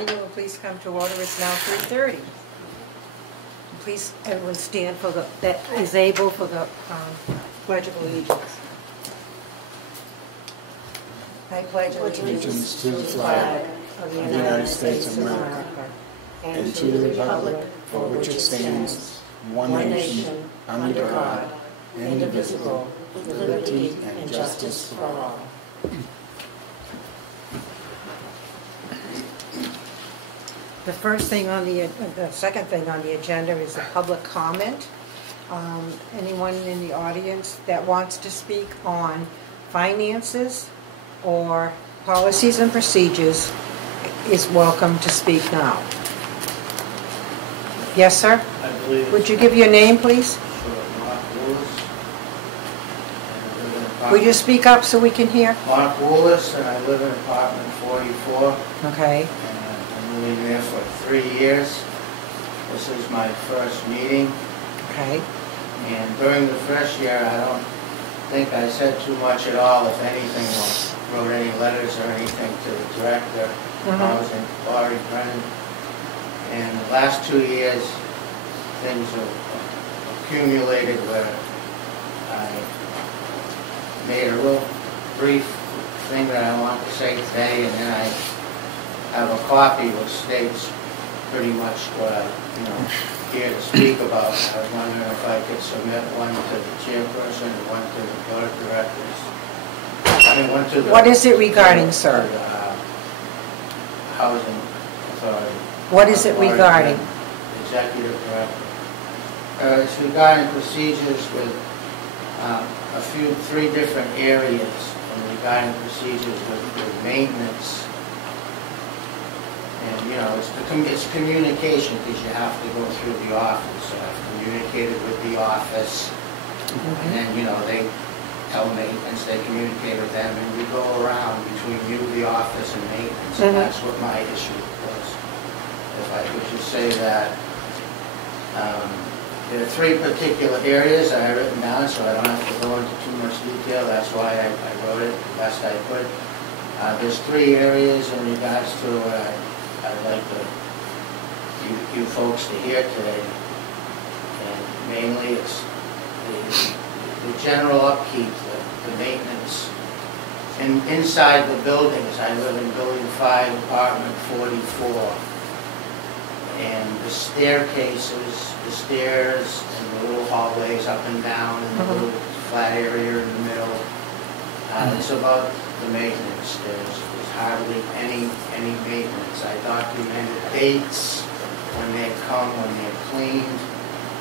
meeting will please come to order. It's now 3:30. Please, everyone stand for that is able for the Pledge of Allegiance. I pledge allegiance to the flag of the United States of America and to the republic for which it stands, one nation, under God, indivisible, with liberty and justice for all. The second thing on the agenda is the public comment. Anyone in the audience that wants to speak on finances or policies and procedures is welcome to speak now. Yes, sir? I believe. Would you give your name, please? Sure, Mark Willis. Would you speak up so we can hear? Mark Willis, and I live in apartment 44. Okay. And I'm living there for 3 years. This is my first meeting. Okay. And during the first year, I don't think I said too much at all, if anything, or wrote any letters or anything to the director. I was in Laurie Brennan. And the last 2 years, things have accumulated where I made a real brief thing that I want to say today, and then I have a copy which states pretty much what I'm here to speak about. I was wondering if I could submit one to the chairperson and one to the board of directors. I mean, one to the... What is it regarding, sir? Housing Authority. What is it regarding? Executive Director. It's regarding procedures with three different areas, and regarding procedures with maintenance. And it's communication, because you have to go through the office. So I've communicated with the office, and then they tell maintenance, they communicate with them, and we go around between you, the office, and maintenance. And that's what my issue was. If I could just say that there are three particular areas that I've written down, so I don't have to go into too much detail. That's why I wrote it the best I could. There's three areas in regards to I'd like you folks to hear today. And mainly it's the general upkeep, the maintenance. And inside the buildings, I live in Building 5, Apartment 44. And the staircases, the stairs, and the little hallways up and down, and the little flat area in the middle. It's about the maintenance. There's hardly any maintenance. I documented dates, when they come, when they're cleaned.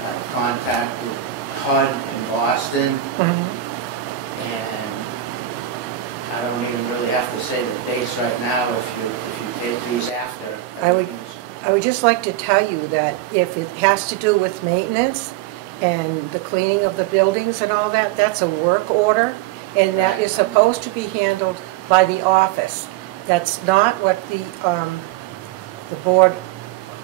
I contacted HUD in Boston, and I don't even really have to say the dates right now if you take these after. I would just like to tell you that if it has to do with maintenance and the cleaning of the buildings and all that, that's a work order, and that is supposed to be handled by the office. That's not what the Board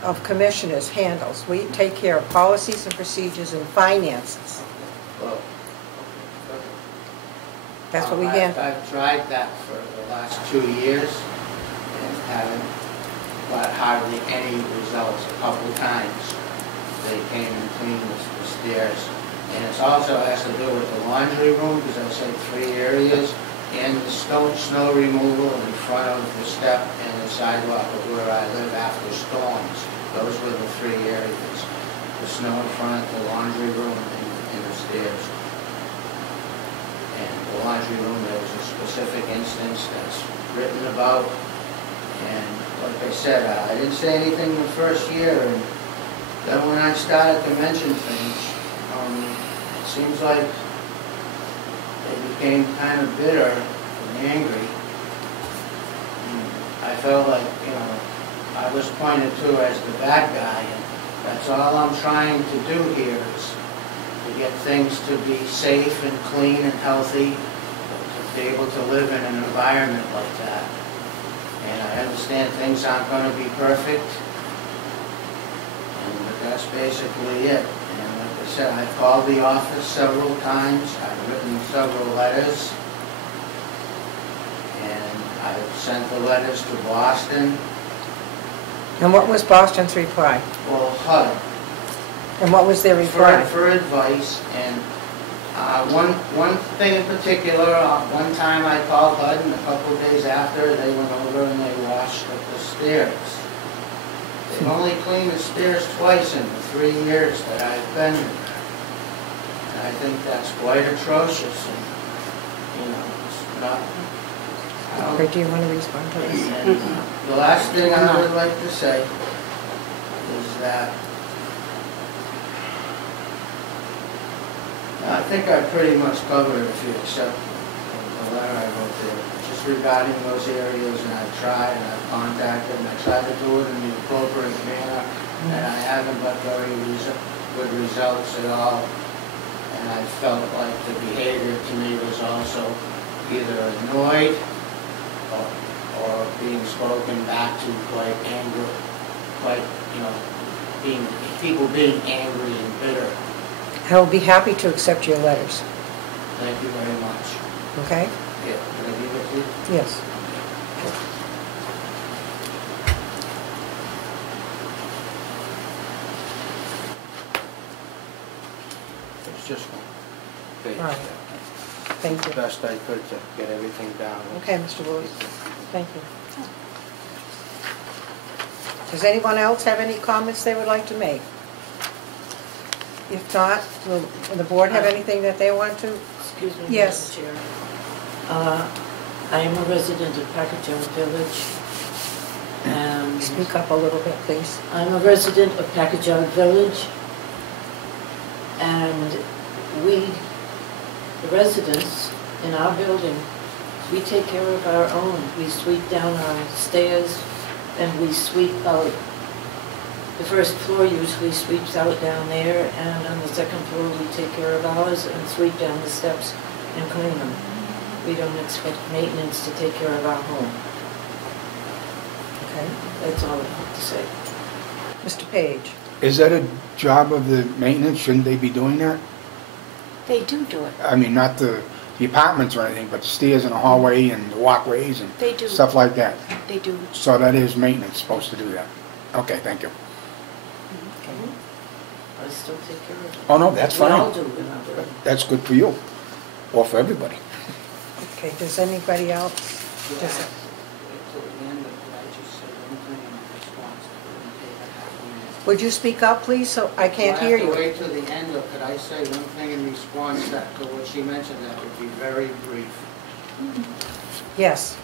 of Commissioners handles. We take care of policies and procedures and finances. Well, that's what we handle. I've tried that for the last 2 years and haven't got hardly any results. A couple of times they came and cleaned the stairs. And it also has to do with the laundry room, because I said 3 areas, and the snow removal in front of the step and the sidewalk of where I live after storms. Those were the 3 areas. The snow in front, the laundry room, and the stairs. And the laundry room, there was a specific instance that's written about. And like I said, I didn't say anything the first year, and then when I started to mention things, it seems like they became kind of bitter and angry. And I felt like, I was pointed to as the bad guy, and that's all I'm trying to do here is to get things to be safe and clean and healthy, to be able to live in an environment like that. And I understand things aren't going to be perfect, but that's basically it. And like I said, I've called the office several times, I've written several letters, and I've sent the letters to Boston, And what was Boston's reply? Well, HUD, And what was their reply? for advice, and one thing in particular, one time I called HUD, and a couple of days after, they went over and they washed up the stairs. They've only cleaned the stairs twice in the 3 years that I've been there. And I think that's quite atrocious, and, you know, it's not... Or do you want to respond to this? And the last thing I would like to say is that I think I pretty much covered it if you accept the letter I wrote there, just regarding those areas, and I've tried and I've contacted and I tried to do it in the appropriate manner, and I haven't got very good results at all. And I felt like the behavior to me was also either annoyed or being spoken back to quite angry, quite, you know, people being angry and bitter. I will be happy to accept your letters. Thank you very much. Okay? Yeah, can I give it to you? Yes. It's just one page. All right. Thank you. Best I could to get everything down. Okay, Mr. Williams. Thank you. Does anyone else have any comments they would like to make? If not, will the board have anything that they want to? Excuse me, Yes. Madam Chair. I am a resident of Packagug Village, and Speak up a little bit, please. I'm a resident of Packagug Village, and we, the residents in our building, we take care of our own. We sweep down our stairs, and we sweep out. The first floor usually sweeps out down there, and on the second floor we take care of ours and sweep down the steps and clean them. We don't expect maintenance to take care of our home. Okay. That's all I have to say. Mr. Page? Is that a job of the maintenance? Shouldn't they be doing that? They do it. I mean, not the apartments or anything, but the stairs and the hallway and the walkways and They do. stuff like that. They do. So that is maintenance supposed to do that. Okay, thank you. I still take care of it. Oh, no, that's We all fine. do in our building. That's good for you, or for everybody. Okay, does anybody else? Yeah. Does- Till the end, but I just said one thing in response to it and take a half a minute. Would you speak up, please, so I can't hear I have to you? wait till the end, or could I say one thing in response to what she mentioned that would be very brief? Yes.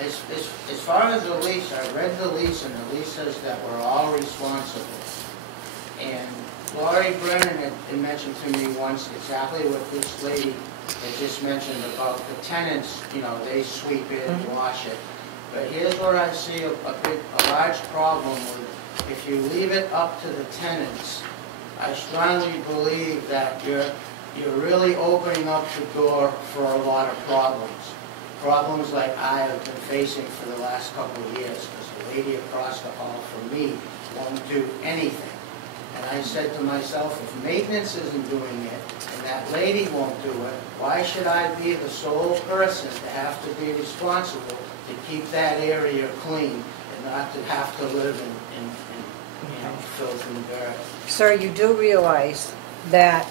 As far as the lease, I read the lease, and the lease says that we're all responsible. And Laurie Brennan had mentioned to me once exactly what this lady had just mentioned about the tenants, you know, they sweep it and wash it. But here's where I see a large problem with, if you leave it up to the tenants, I strongly believe that you're really opening up the door for a lot of problems. Problems like I have been facing for the last couple of years, because the lady across the hall from me won't do anything. And I said to myself, if maintenance isn't doing it, and that lady won't do it, why should I be the sole person to have to be responsible to keep that area clean and not to have to live in you know, filth and dirt? Sir, you do realize that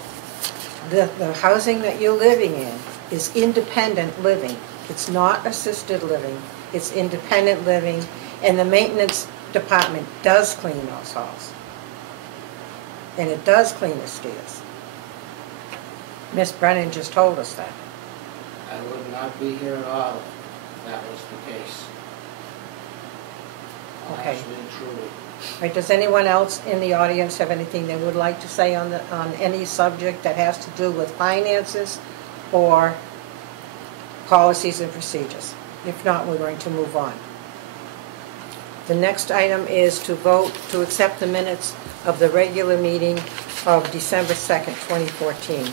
the housing that you're living in is independent living. It's not assisted living, it's independent living, and the maintenance department does clean those halls. And it does clean the stairs. Miss Brennan just told us that. I would not be here at all if that was the case. Okay. Actually, truly. All right, does anyone else in the audience have anything they would like to say on any subject that has to do with finances or policies and procedures? If not, we're going to move on. The next item is to vote to accept the minutes of the regular meeting of December 2nd, 2014.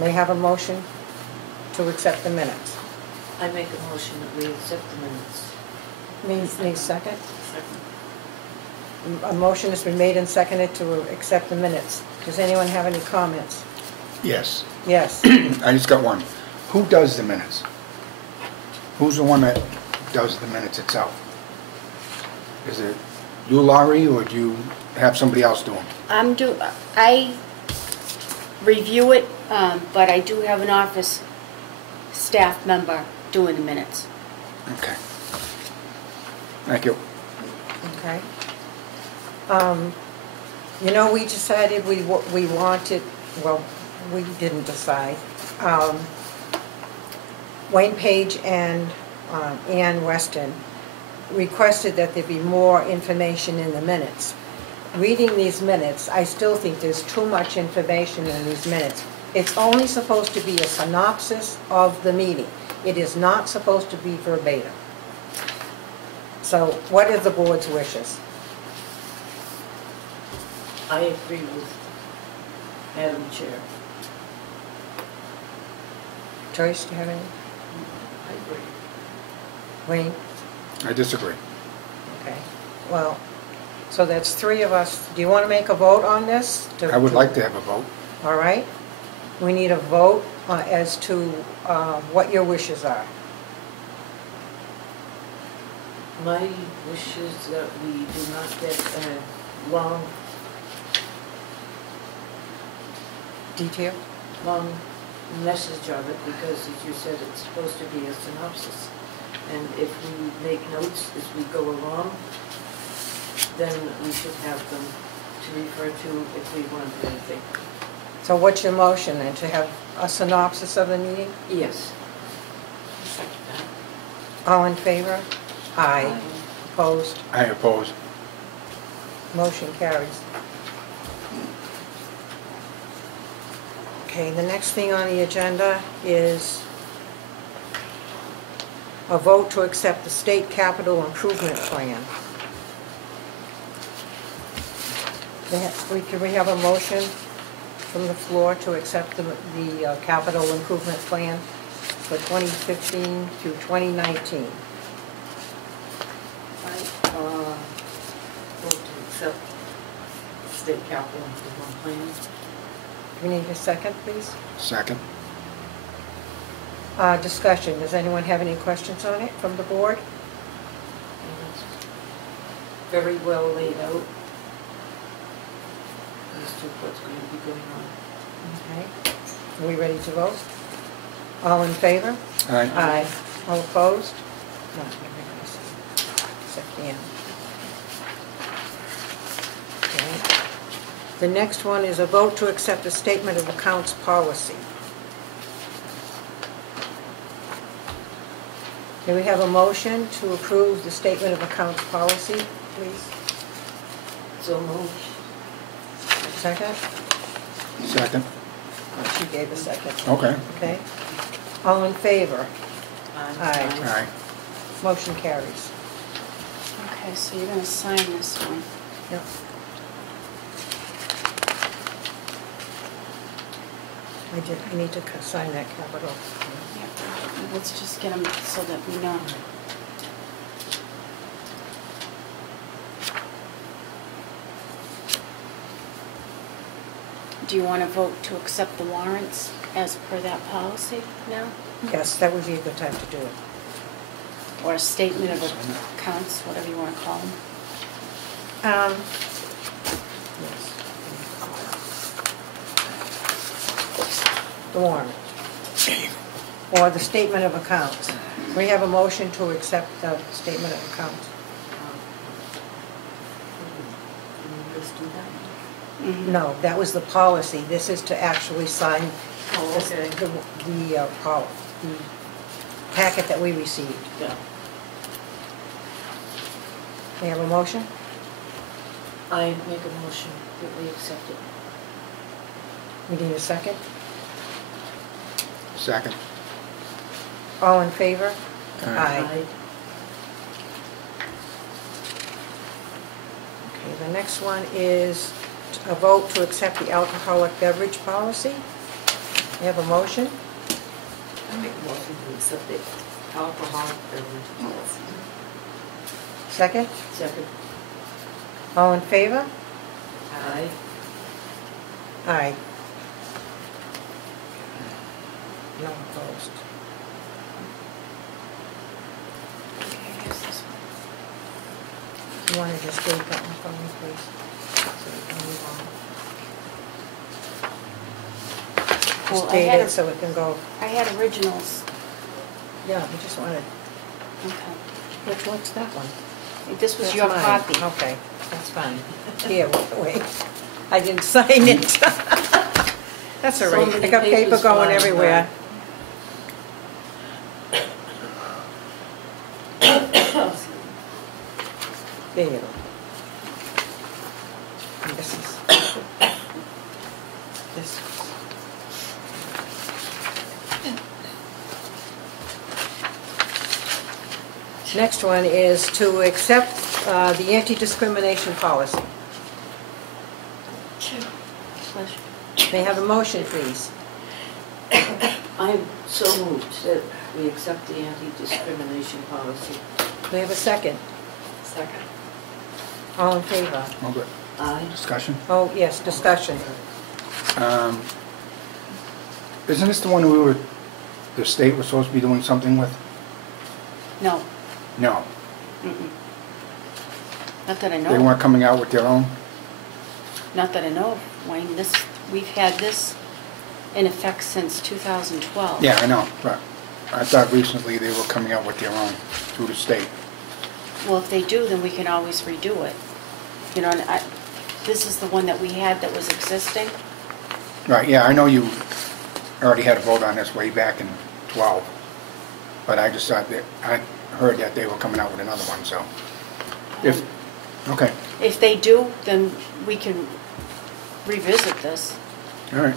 May I have a motion to accept the minutes? I make a motion that we accept the minutes. Me second? Second. A motion has been made and seconded to accept the minutes. Does anyone have any comments? Yes. Yes. I just got one. Who does the minutes? Who's the one that does the minutes itself? Is it you, Laurie, or do you have somebody else do them? I review it, but I do have an office staff member doing the minutes. Okay. Thank you. Okay. You know, we decided we wanted, well, we didn't decide. Wayne Page and Ann Weston requested that there be more information in the minutes. Reading these minutes, I still think there's too much information in these minutes. It's only supposed to be a synopsis of the meeting. It is not supposed to be verbatim. So what are the board's wishes? I agree with Madam Chair. Joyce, do you have any? I agree. Wayne? I disagree. Okay. Well, so that's three of us. Do you want to make a vote on this? I would like to have a vote. All right. We need a vote as to what your wishes are. My wish is that we do not get a long message of it, because as you said, it's supposed to be a synopsis. And if we make notes as we go along, then we should have them to refer to if we want anything. So what's your motion then? To have a synopsis of the meeting? Yes. All in favor? Aye. Opposed? I oppose. Motion carries. Okay, the next thing on the agenda is a vote to accept the state capital improvement plan. Can we have a motion from the floor to accept the capital improvement plan for 2015 to 2019? Vote to accept state capital improvement plan. We need a second, please. Second. Discussion. Does anyone have any questions on it from the board? Very well laid out as to what's going to be going on. Okay. Are we ready to vote? All in favor? Aye. Aye. All opposed? No, everybody's except Ann. Okay. The next one is a vote to accept the statement of accounts policy. Can we have a motion to approve the statement of accounts policy, please? So moved. Second? Second. Oh, she gave a second. Okay. Okay. All in favor? Aye. Aye. Motion carries. Okay, so you're going to sign this one. Yep. I need to sign that capital. Yep. Let's just get them so that we know. Do you want to vote to accept the warrants as per that policy now? Yes, that would be a good time to do it. Or a statement of accounts, whatever you want to call them? Yes. The warrant. Or the statement of accounts. We have a motion to accept the statement of accounts. Mm-hmm. No, that was the policy. This is to actually sign Oh, okay. the packet that we received. Yeah. We have a motion? I make a motion that we accept it. We need a second? Second. All in favor? Aye. Okay, the next one is a vote to accept the alcoholic beverage policy. We have a motion? I make a motion to accept the alcoholic beverage policy. Second? Second. All in favor? Aye. Aye. No opposed. Okay, here's this one. You want to just date that one for me, please? So we can move on. Well, Just I date had it so it can go, I had originals. yeah, I just wanted, Okay. what's that one? This was That's your mine. copy. Okay, that's fine. Here, wait, I didn't sign it. That's all So right, many I got paper papers going flying everywhere. There you go. And this is, this. Next one is to accept the anti-discrimination policy. May I have a motion, please? I'm so moved that we accept the anti-discrimination policy. May I have a second? Second. All in favor? Oh, good. Aye. Discussion? Oh, yes, discussion. Isn't this the one the state was supposed to be doing something with? No. No, Mm-mm. Not that I know. they weren't coming out with their own? Not that I know of, Wayne. We've had this in effect since 2012. Yeah, I know, but I thought recently they were coming out with their own through the state. Well, if they do, then we can always redo it. You know, and this is the one that we had that was existing. Right, yeah, I know you already had a vote on this way back in 12, but I just thought that, I heard that they were coming out with another one, so. Okay, If they do, then we can revisit this. all right.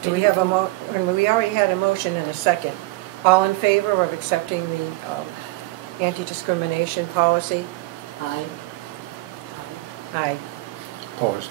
Do we have we already had a motion and a second. All in favor of accepting the anti-discrimination policy? Aye. Aye. Opposed.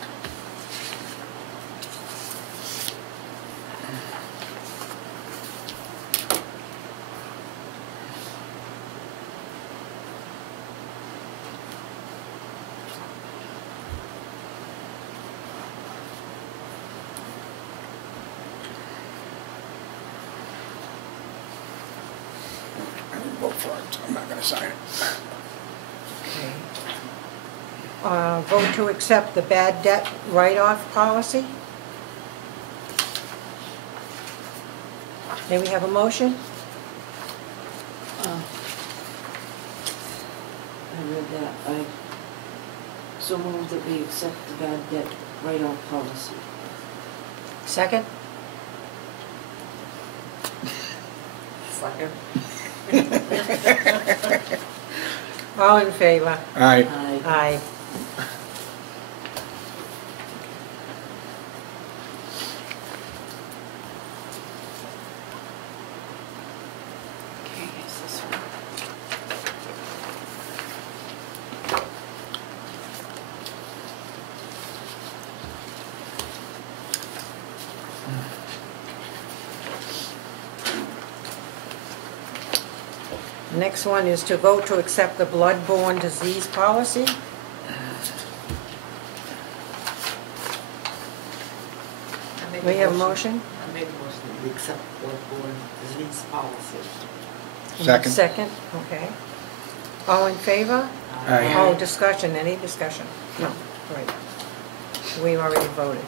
I didn't vote for it, so I'm not going to sign it. Okay. Vote to accept the bad debt write-off policy? May we have a motion? I read that. I so moved that we accept the bad debt write-off policy. Second? Second. All in favor? Aye. Aye. Aye. Okay, here's this one. Next one is to vote to accept the blood-borne disease policy. We have a motion? I make a motion that we accept blood-borne disease policy. Second. Second, okay. All in favor? Aye. Oh, discussion, any discussion? No, right. We already voted.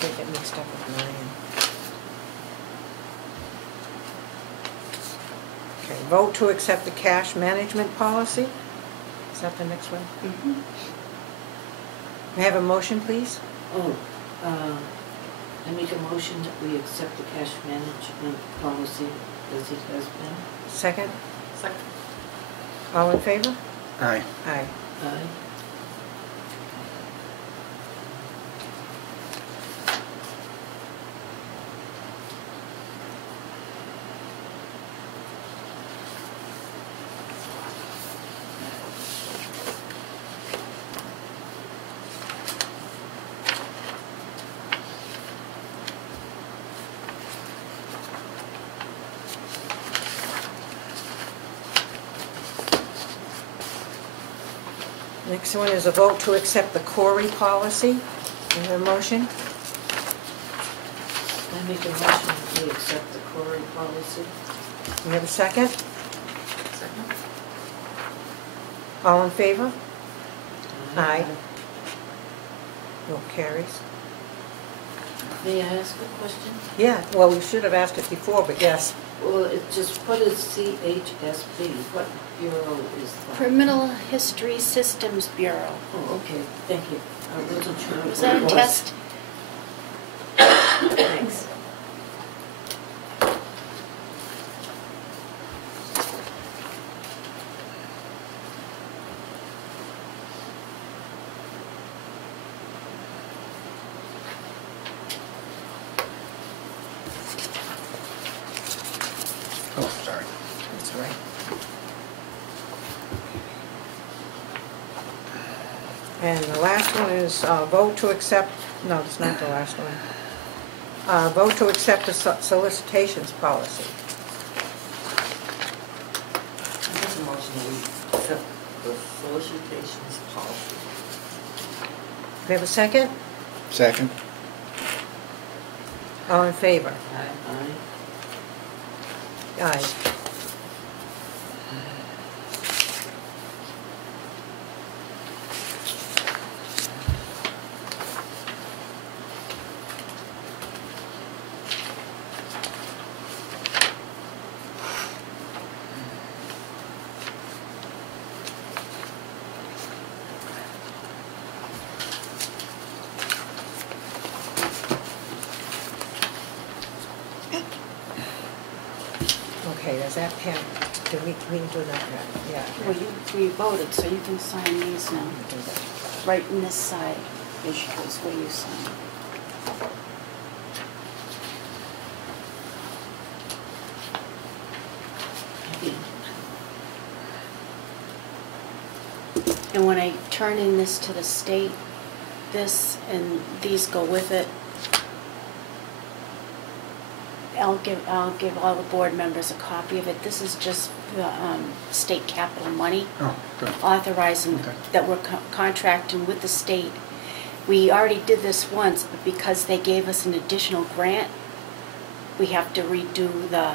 Keep getting mixed up with mine. Okay, vote to accept the cash management policy. Is that the next one? Mm-hmm. May I have a motion, please? Oh, I make a motion that we accept the cash management policy as it has been. Second? Second. All in favor? Aye. Aye. Aye. Next one is a vote to accept the Corey policy. Is there a motion? I make a motion that we accept the Corey policy. We have a second? Second. All in favor? Aye. Vote carries. May I ask a question? Yeah, well, we should have asked it before, but yes. Well, it just, what is CHSB? What bureau is that? Criminal History Systems Bureau. Oh, okay, thank you. I wasn't sure. Was what that it a test? Thanks. Oh, sorry. That's right. And the last one is vote to accept, no, it's not the last one. Vote to accept the solicitations policy. I make a motion that we accept the solicitations policy. Do we have a second? Second? All in favor? Aye. Aye. Okay, does that have, we can do that, yeah. Well, we voted, so you can sign these now. We can do that. Right in this side is where you sign. And when I turn in this to the state, this and these go with it, I'll give all the board members a copy of it. This is just the state capital money, Oh, good. authorizing Okay. that we're contracting with the state. We already did this once, but because they gave us an additional grant, we have to redo the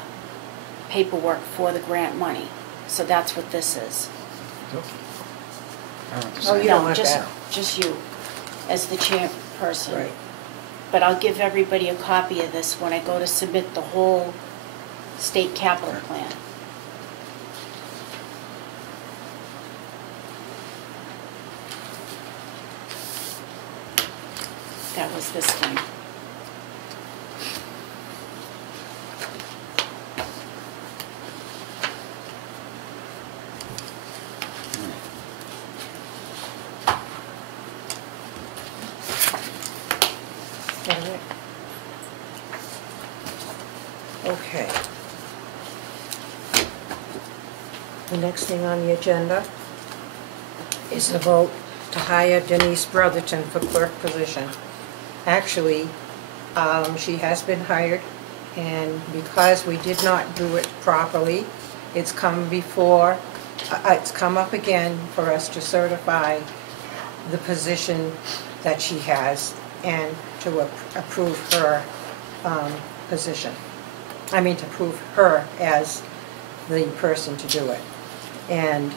paperwork for the grant money. So that's what this is. I don't have to Oh, sign you it. don't No, want that. just you, as the chairperson. Right. But I'll give everybody a copy of this when I go to submit the whole state capital plan. That was this one. Got it? Okay. The next thing on the agenda is the vote to hire Denise Brotherton for clerk position. Actually, she has been hired, and because we did not do it properly, it's come before, it's come up again for us to certify the position that she has and to approve her position. I mean, to approve her as the person to do it. And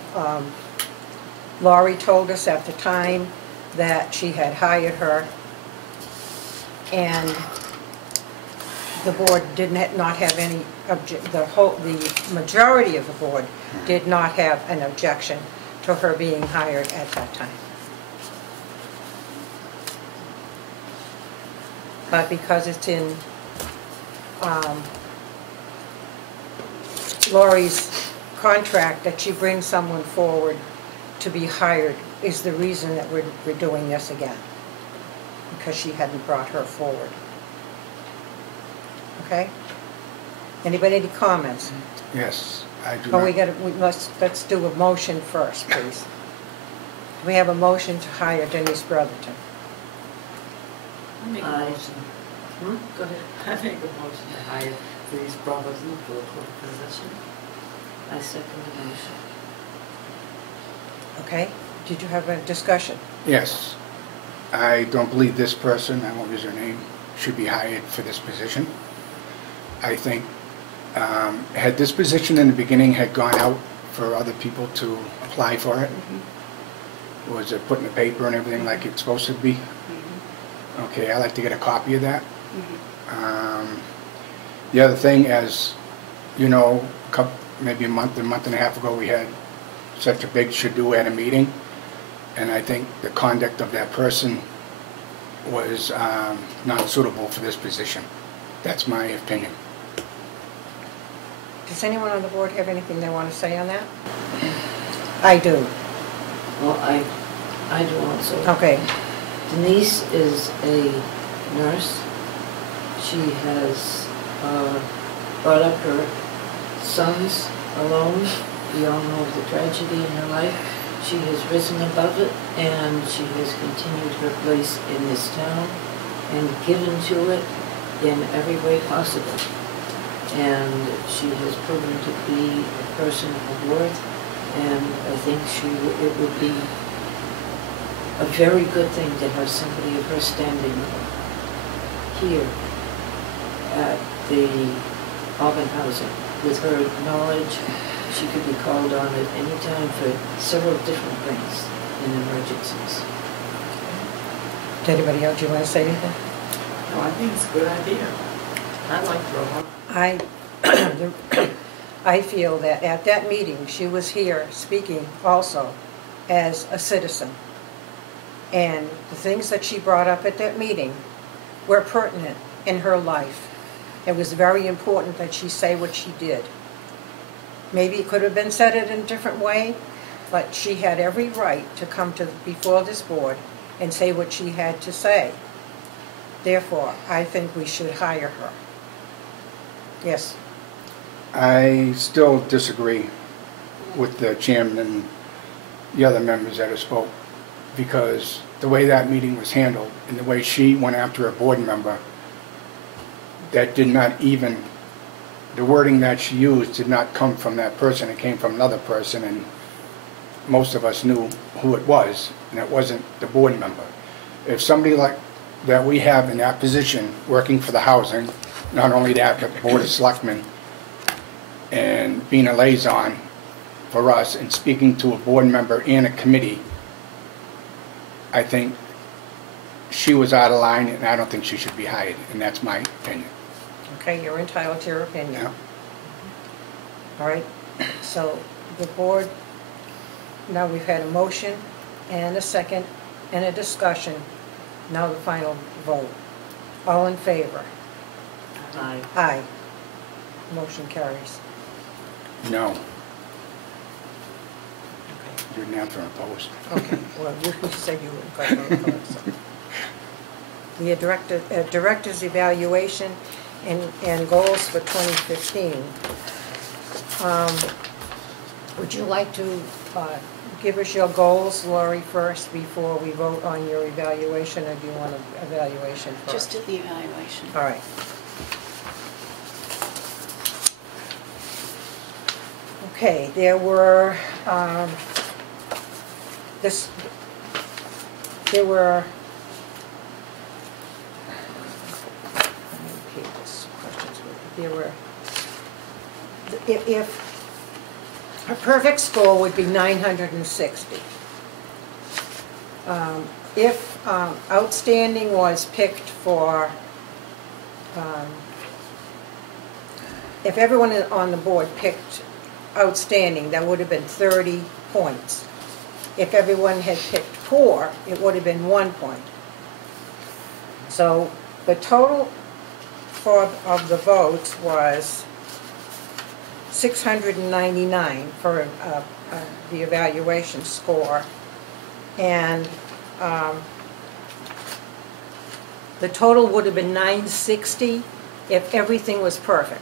Laurie told us at the time that she had hired her, and the board did not have any the majority of the board did not have an objection to her being hired at that time. But because it's in Laurie's contract that she brings someone forward to be hired is the reason that we're doing this again, because she hadn't brought her forward. Okay? Anybody any comments? Yes, I do Oh, not. let's do a motion first, please. We have a motion to hire Denise Brotherton. I make a Aye. motion. Go ahead. I make a motion to hire these brothers for the clerk position. I second the motion. Okay? Did you have a discussion? Yes. I don't believe this person, I won't use her name, should be hired for this position. I think had this position in the beginning had gone out for other people to apply for it, was it put in the paper and everything like it's supposed to be? Okay, I'd like to get a copy of that. The other thing, as you know, maybe a month and a half ago, we had such a big should-do at a meeting, and I think the conduct of that person was not suitable for this position. That's my opinion. Does anyone on the board have anything they want to say on that? I do. Well, I do also. Okay. Denise is a nurse. She has brought up her sons alone. We all know of the tragedy in her life. She has risen above it, and she has continued her place in this town and given to it in every way possible. And she has proven to be a person of worth, and I think it would be a very good thing to have somebody of her standing here at the Auburn Housing. With her knowledge, she could be called on at any time for several different things in emergencies. Did anybody else, do you want to say anything? No, I think it's a good idea. I'd like to roll. I feel that at that meeting, she was here speaking also as a citizen. And the things that she brought up at that meeting were pertinent in her life. It was very important that she say what she did. Maybe it could have been said in a different way, but she had every right to come before this board and say what she had to say. Therefore, I think we should hire her. Yes? I still disagree with the chairman and the other members that have spoke, because the way that meeting was handled and the way she went after a board member, that did not even, the wording that she used did not come from that person. It came from another person, and most of us knew who it was, and it wasn't the board member. If somebody like that we have in that position working for the housing, not only that, but the Board of Selectmen, and being a liaison for us and speaking to a board member and a committee, I think she was out of line, and I don't think she should be hired, and that's my opinion. Okay, you're entitled to your opinion. Yeah. All right, so the board, now we've had a motion and a second and a discussion. Now the final vote. All in favor? Aye. Aye. Motion carries. No. You're now for opposed. Okay, well, you said you were going to vote. So. The director's evaluation and goals for 2015. Would you like to give us your goals, Lori, first before we vote on your evaluation, or do you want an evaluation first? Just do the evaluation. All right. Okay, there were if a perfect score would be 960. If outstanding was picked for, if everyone on the board picked outstanding, that would have been 30 points. If everyone had picked poor, it would have been 1 point. So the total of the votes was 699 for the evaluation score, and the total would have been 960 if everything was perfect.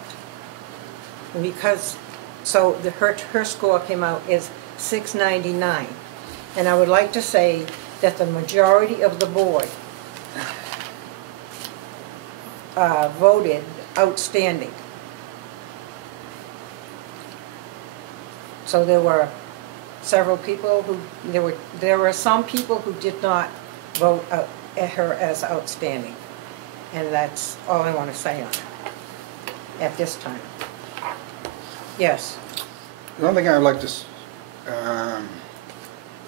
So her score came out as 699, and I would like to say that the majority of the board voted outstanding. So there were several people who, there were some people who did not vote at her as outstanding. And that's all I want to say on it at this time. Yes. The only thing I'd like to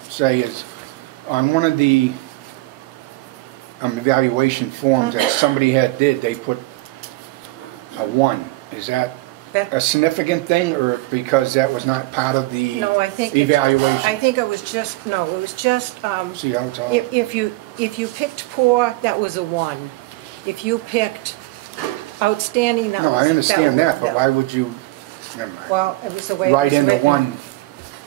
say is, on one of the evaluation forms that somebody did, they put a 1. Is that a significant thing, or because that was not part of the No, I think evaluation? I think it was just, no, it was just, See how it's all... if you picked poor, that was a 1. If you picked outstanding, that was... No, I understand that, but yeah. why would you, never mind. Well, it was the way it was Write in the written. 1,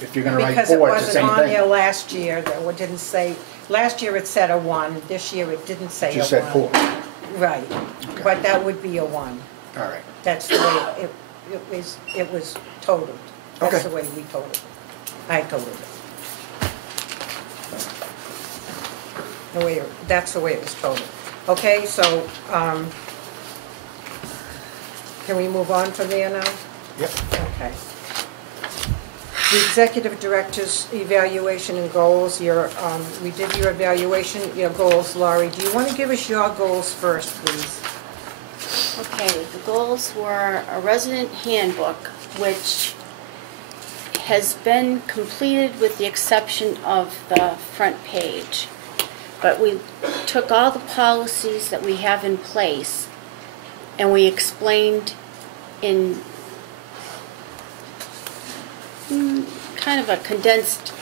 if you're gonna write Because it 4, it's the wasn't same on there thing. last year, that didn't say, last year it said a 1, this year it didn't say a 1. Just said 4. Right, but that would be a 1. All right. That's the way it was totaled. That's Okay. the way we totaled it. I totaled it. That's the way it was totaled. Okay, so, can we move on from there now? Yep. Okay. The executive director's evaluation and goals, we did your evaluation, your goals. Laurie, do you want to give us your goals first, please? Okay, the goals were a resident handbook, which has been completed with the exception of the front page. But we took all the policies that we have in place and we explained in kind of a condensed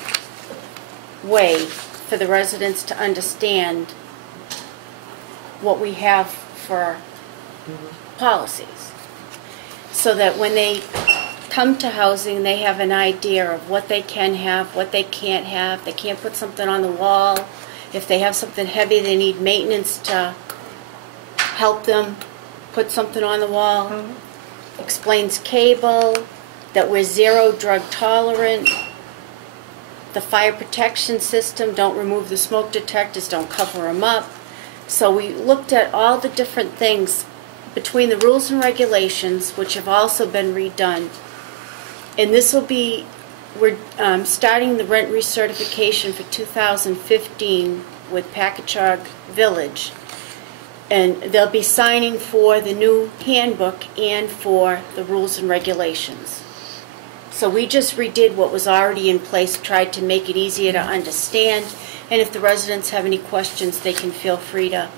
way for the residents to understand what we have for policies, so that when they come to housing, they have an idea of what they can have, what they can't have. They can't put something on the wall. If they have something heavy, they need maintenance to help them put something on the wall. Explains cable, that we're 0 drug tolerant. The fire protection system, don't remove the smoke detectors, don't cover them up. So we looked at all the different things between the rules and regulations, which have also been redone. And this will be, we're starting the rent recertification for 2015 with Packagug Village. And they'll be signing for the new handbook and for the rules and regulations. So we just redid what was already in place, tried to make it easier to understand. And if the residents have any questions, they can feel free to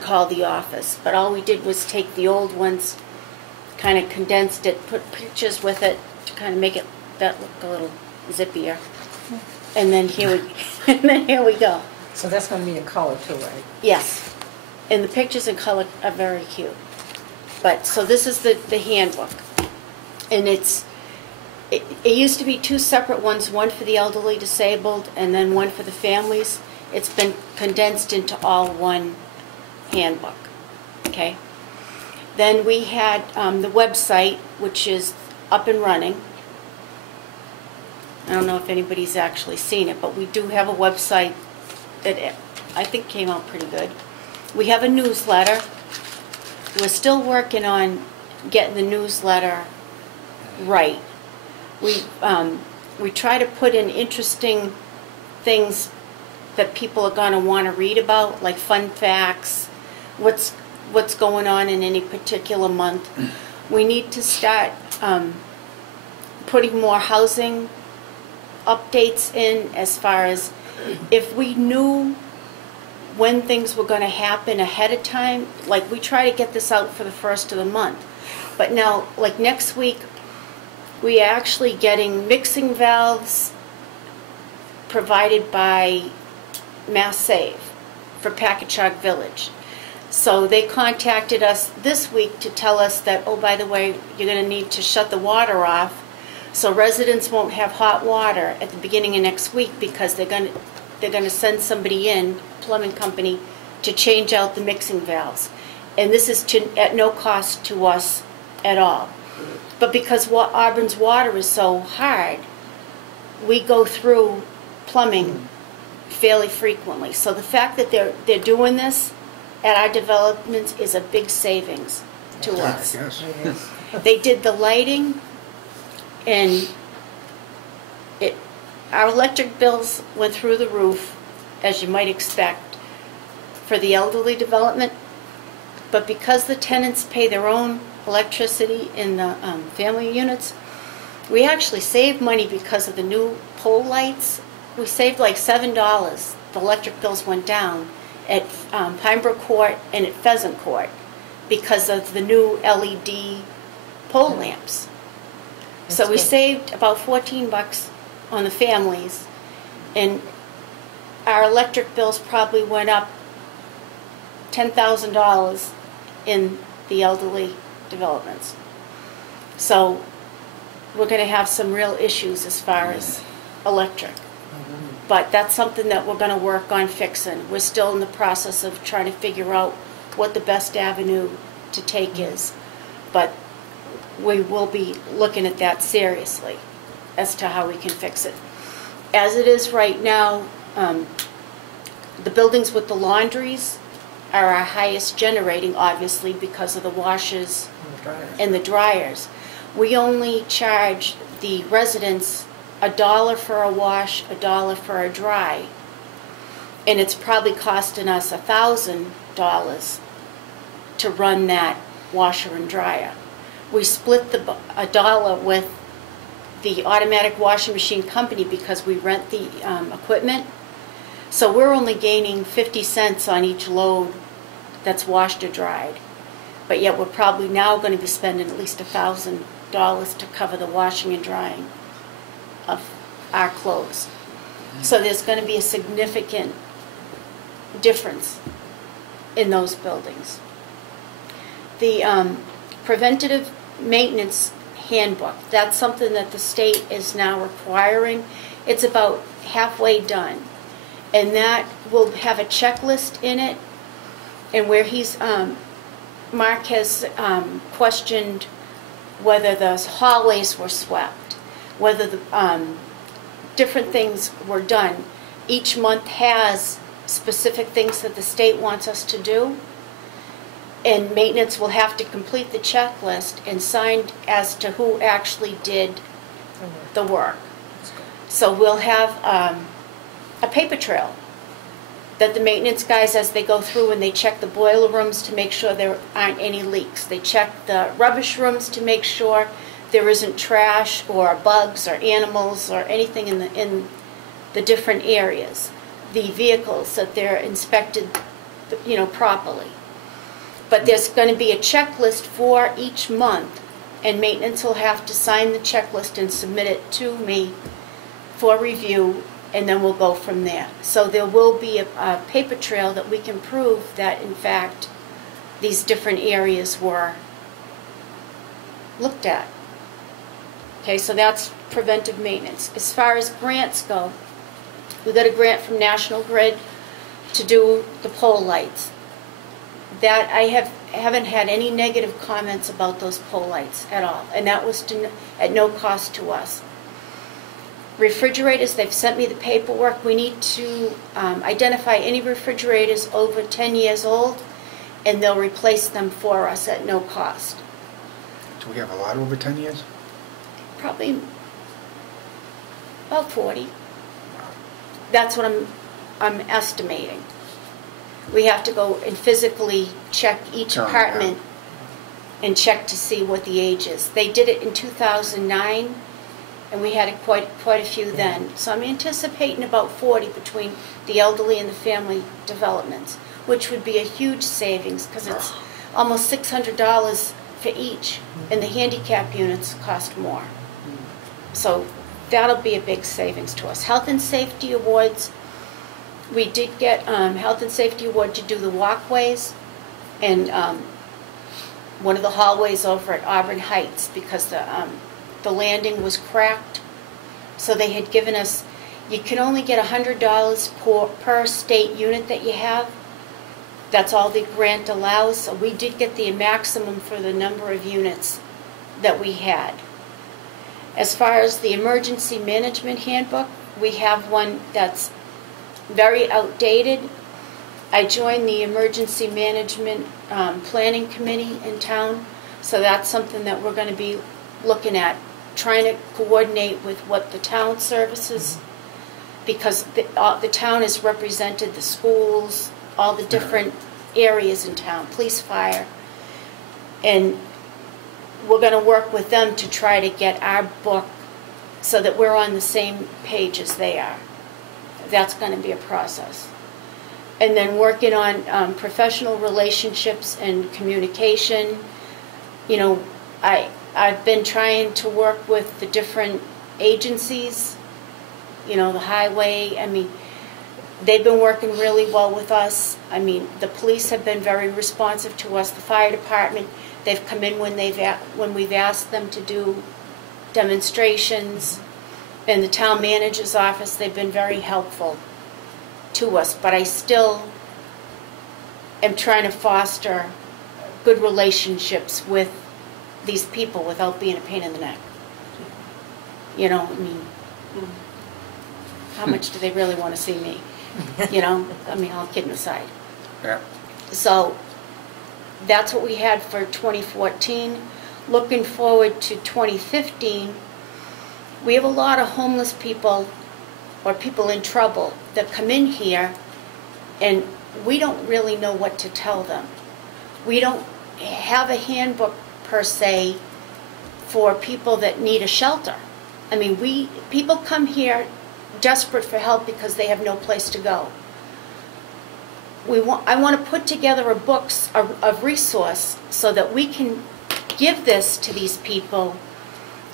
call the office. But all we did was take the old ones, kind of condensed it, put pictures with it to kind of make it that look a little zippier. And then here we go. So that's going to be in color too, right? Yes. And the pictures in color are very cute. But so this is the handbook. And it used to be 2 separate ones, one for the elderly disabled and then one for the families. It's been condensed into all one handbook. Okay. Then we had the website, which is up and running. I don't know if anybody's actually seen it, but we do have a website that I think came out pretty good. We have a newsletter. We're still working on getting the newsletter right. We try to put in interesting things that people are going to want to read about, like fun facts, what's going on in any particular month. We need to start putting more housing updates in, as far as if we knew when things were going to happen ahead of time. Like, we try to get this out for the first of the month. But now, like next week, we are actually getting mixing valves provided by Mass Save for Packagug Village. So they contacted us this week to tell us that, oh, by the way, you're going to need to shut the water off so residents won't have hot water at the beginning of next week, because they're going to send somebody in, plumbing company, to change out the mixing valves. And this is at no cost to us at all. But because Auburn's water is so hard, we go through plumbing fairly frequently. So the fact that they're doing this at our developments is a big savings to us. Yes. They did the lighting, and our electric bills went through the roof, as you might expect, for the elderly development. But because the tenants pay their own electricity in the family units, we actually saved money because of the new pole lights. We saved like $7. The electric bills went down at Pinebrook Court and at Pheasant Court because of the new LED pole lamps. So we saved about $14 on the families, and our electric bills probably went up $10,000 in the elderly developments. So we're going to have some real issues as far as electric. But that's something that we're going to work on fixing. We're still in the process of trying to figure out what the best avenue to take is. But we will be looking at that seriously as to how we can fix it. As it is right now, the buildings with the laundries are our highest generating, obviously, because of the washers and the dryers. We only charge the residents $1 for a wash, $1 for a dry. And it's probably costing us $1,000 to run that washer and dryer. We split $1 with the automatic washing machine company because we rent the equipment. So we're only gaining 50 cents on each load that's washed or dried. But yet we're probably now going to be spending at least $1,000 to cover the washing and drying of our clothes. So there's going to be a significant difference in those buildings. The preventative maintenance handbook, that's something that the state is now requiring. It's about halfway done. And that will have a checklist in it, and where Mark has questioned whether the hallways were swept, whether the different things were done. Each month has specific things that the state wants us to do, and maintenance will have to complete the checklist and sign as to who actually did the work. So we'll have a paper trail that the maintenance guys, as they go through and they check the boiler rooms to make sure there aren't any leaks. They check the rubbish rooms to make sure there isn't trash or bugs or animals or anything in the different areas. The vehicles, that they're inspected, properly. But there's going to be a checklist for each month, and maintenance will have to sign the checklist and submit it to me for review, and then we'll go from there. So there will be a paper trail that we can prove that, in fact, these different areas were looked at. Okay, so that's preventive maintenance. As far as grants go, we got a grant from National Grid to do the pole lights. That I haven't had any negative comments about those pole lights at all, and that was at no cost to us. Refrigerators, they've sent me the paperwork. We need to identify any refrigerators over 10 years old, and they'll replace them for us at no cost. Do we have a lot over 10 years? Probably about 40. That's what I'm estimating. We have to go and physically check each apartment and check to see what the age is. They did it in 2009, and we had quite a few then. So I'm anticipating about 40 between the elderly and the family developments, which would be a huge savings because it's almost $600 for each, and the handicap units cost more. So that'll be a big savings to us. Health and safety awards, we did get health and safety award to do the walkways and one of the hallways over at Auburn Heights because the landing was cracked. So they had given us, you can only get $100 per state unit that you have. That's all the grant allows. So we did get the maximum for the number of units that we had. As far as the emergency management handbook, we have one that's very outdated. I joined the emergency management planning committee in town, so that's something that we're going to be looking at, trying to coordinate with what the town services because the town is represented, the schools, all the different areas in town, police, fire. And we're going to work with them to try to get our book so that we're on the same page as they are. That's going to be a process. And then working on professional relationships and communication. You know, I've been trying to work with the different agencies, you know, the highway. I mean, they've been working really well with us. I mean, the police have been very responsive to us. The fire department, they've come in when we've asked them to do demonstrations. And the town manager's office, they've been very helpful to us. But I still am trying to foster good relationships with these people without being a pain in the neck. You know, I mean, how much do they really want to see me? You know, I mean, all kidding aside. Yeah. So that's what we had for 2014. Looking forward to 2015, we have a lot of homeless people or people in trouble that come in here, and we don't really know what to tell them. We don't have a handbook per se for people that need a shelter. I mean, people come here desperate for help because they have no place to go. I want to put together a books of resource so that we can give this to these people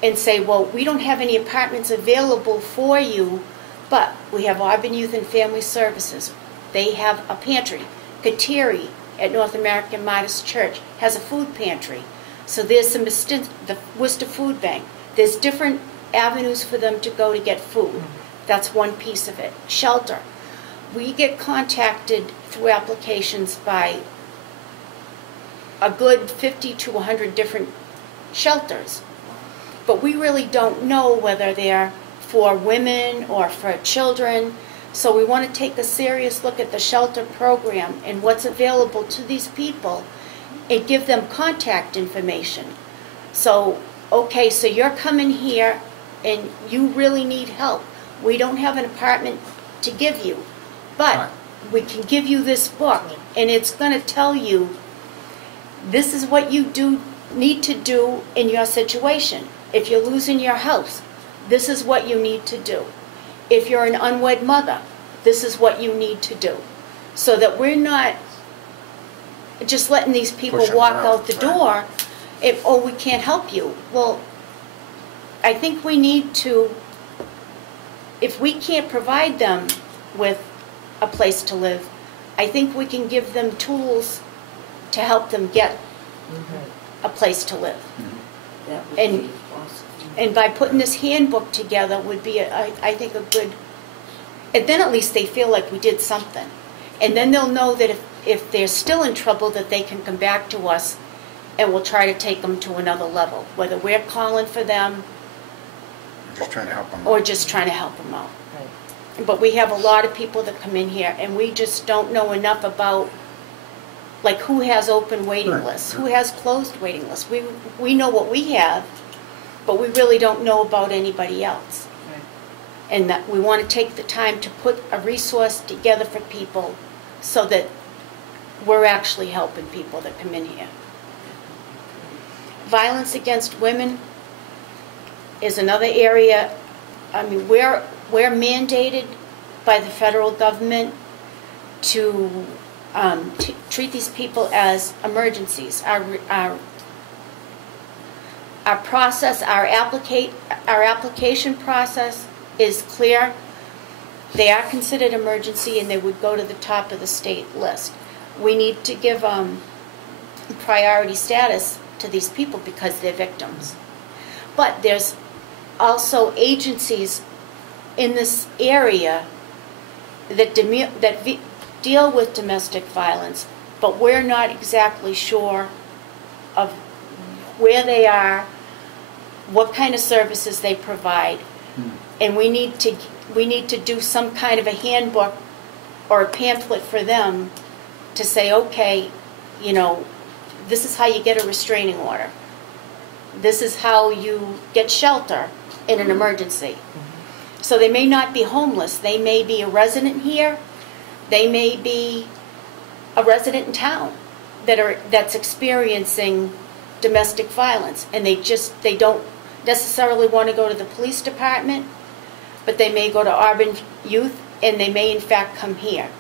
and say, well, we don't have any apartments available for you, but we have Auburn Youth and Family Services. They have a pantry. Kateri at North American Martyrs Church has a food pantry. So there's some assistance, the Worcester Food Bank. There's different avenues for them to go to get food. That's one piece of it. Shelter. We get contacted through applications by a good 50 to 100 different shelters. But we really don't know whether they're for women or for children. So we want to take a serious look at the shelter program and what's available to these people and give them contact information. So, okay, so you're coming here and you really need help. We don't have an apartment to give you, but we can give you this book, and it's going to tell you this is what you need to do in your situation. If you're losing your house, this is what you need to do. If you're an unwed mother, this is what you need to do. So that we're not just letting these people walk out the door, oh, we can't help you. Well, I think we need to, if we can't provide them with a place to live, I think we can give them tools to help them get a place to live. That would And- be awesome. And by putting this handbook together would be, I think, a good, and then at least they feel like we did something. And then they'll know that if they're still in trouble, that they can come back to us and we'll try to take them to another level, whether we're calling for them Just trying to help them. or just trying to help them out. Right. But we have a lot of people that come in here, and we just don't know enough about, like, who has open waiting Right. lists, who has closed waiting lists. We know what we have, but we really don't know about anybody else. Right. And that we want to take the time to put a resource together for people so that we're actually helping people that come in here. Violence against women is another area. I mean, we're mandated by the federal government to treat these people as emergencies. Our process, our application process is clear. They are considered emergency, and they would go to the top of the state list. We need to give priority status to these people because they're victims. But there's also agencies in this area that deal with domestic violence, but we're not exactly sure of where they are, what kind of services they provide, and we need to do some kind of a handbook or a pamphlet for them to say, okay, you know, this is how you get a restraining order. This is how you get shelter in an emergency. So they may not be homeless. They may be a resident here. They may be a resident in town that's experiencing domestic violence, and they don't necessarily want to go to the police department, but they may go to Auburn Youth, and they may in fact come here.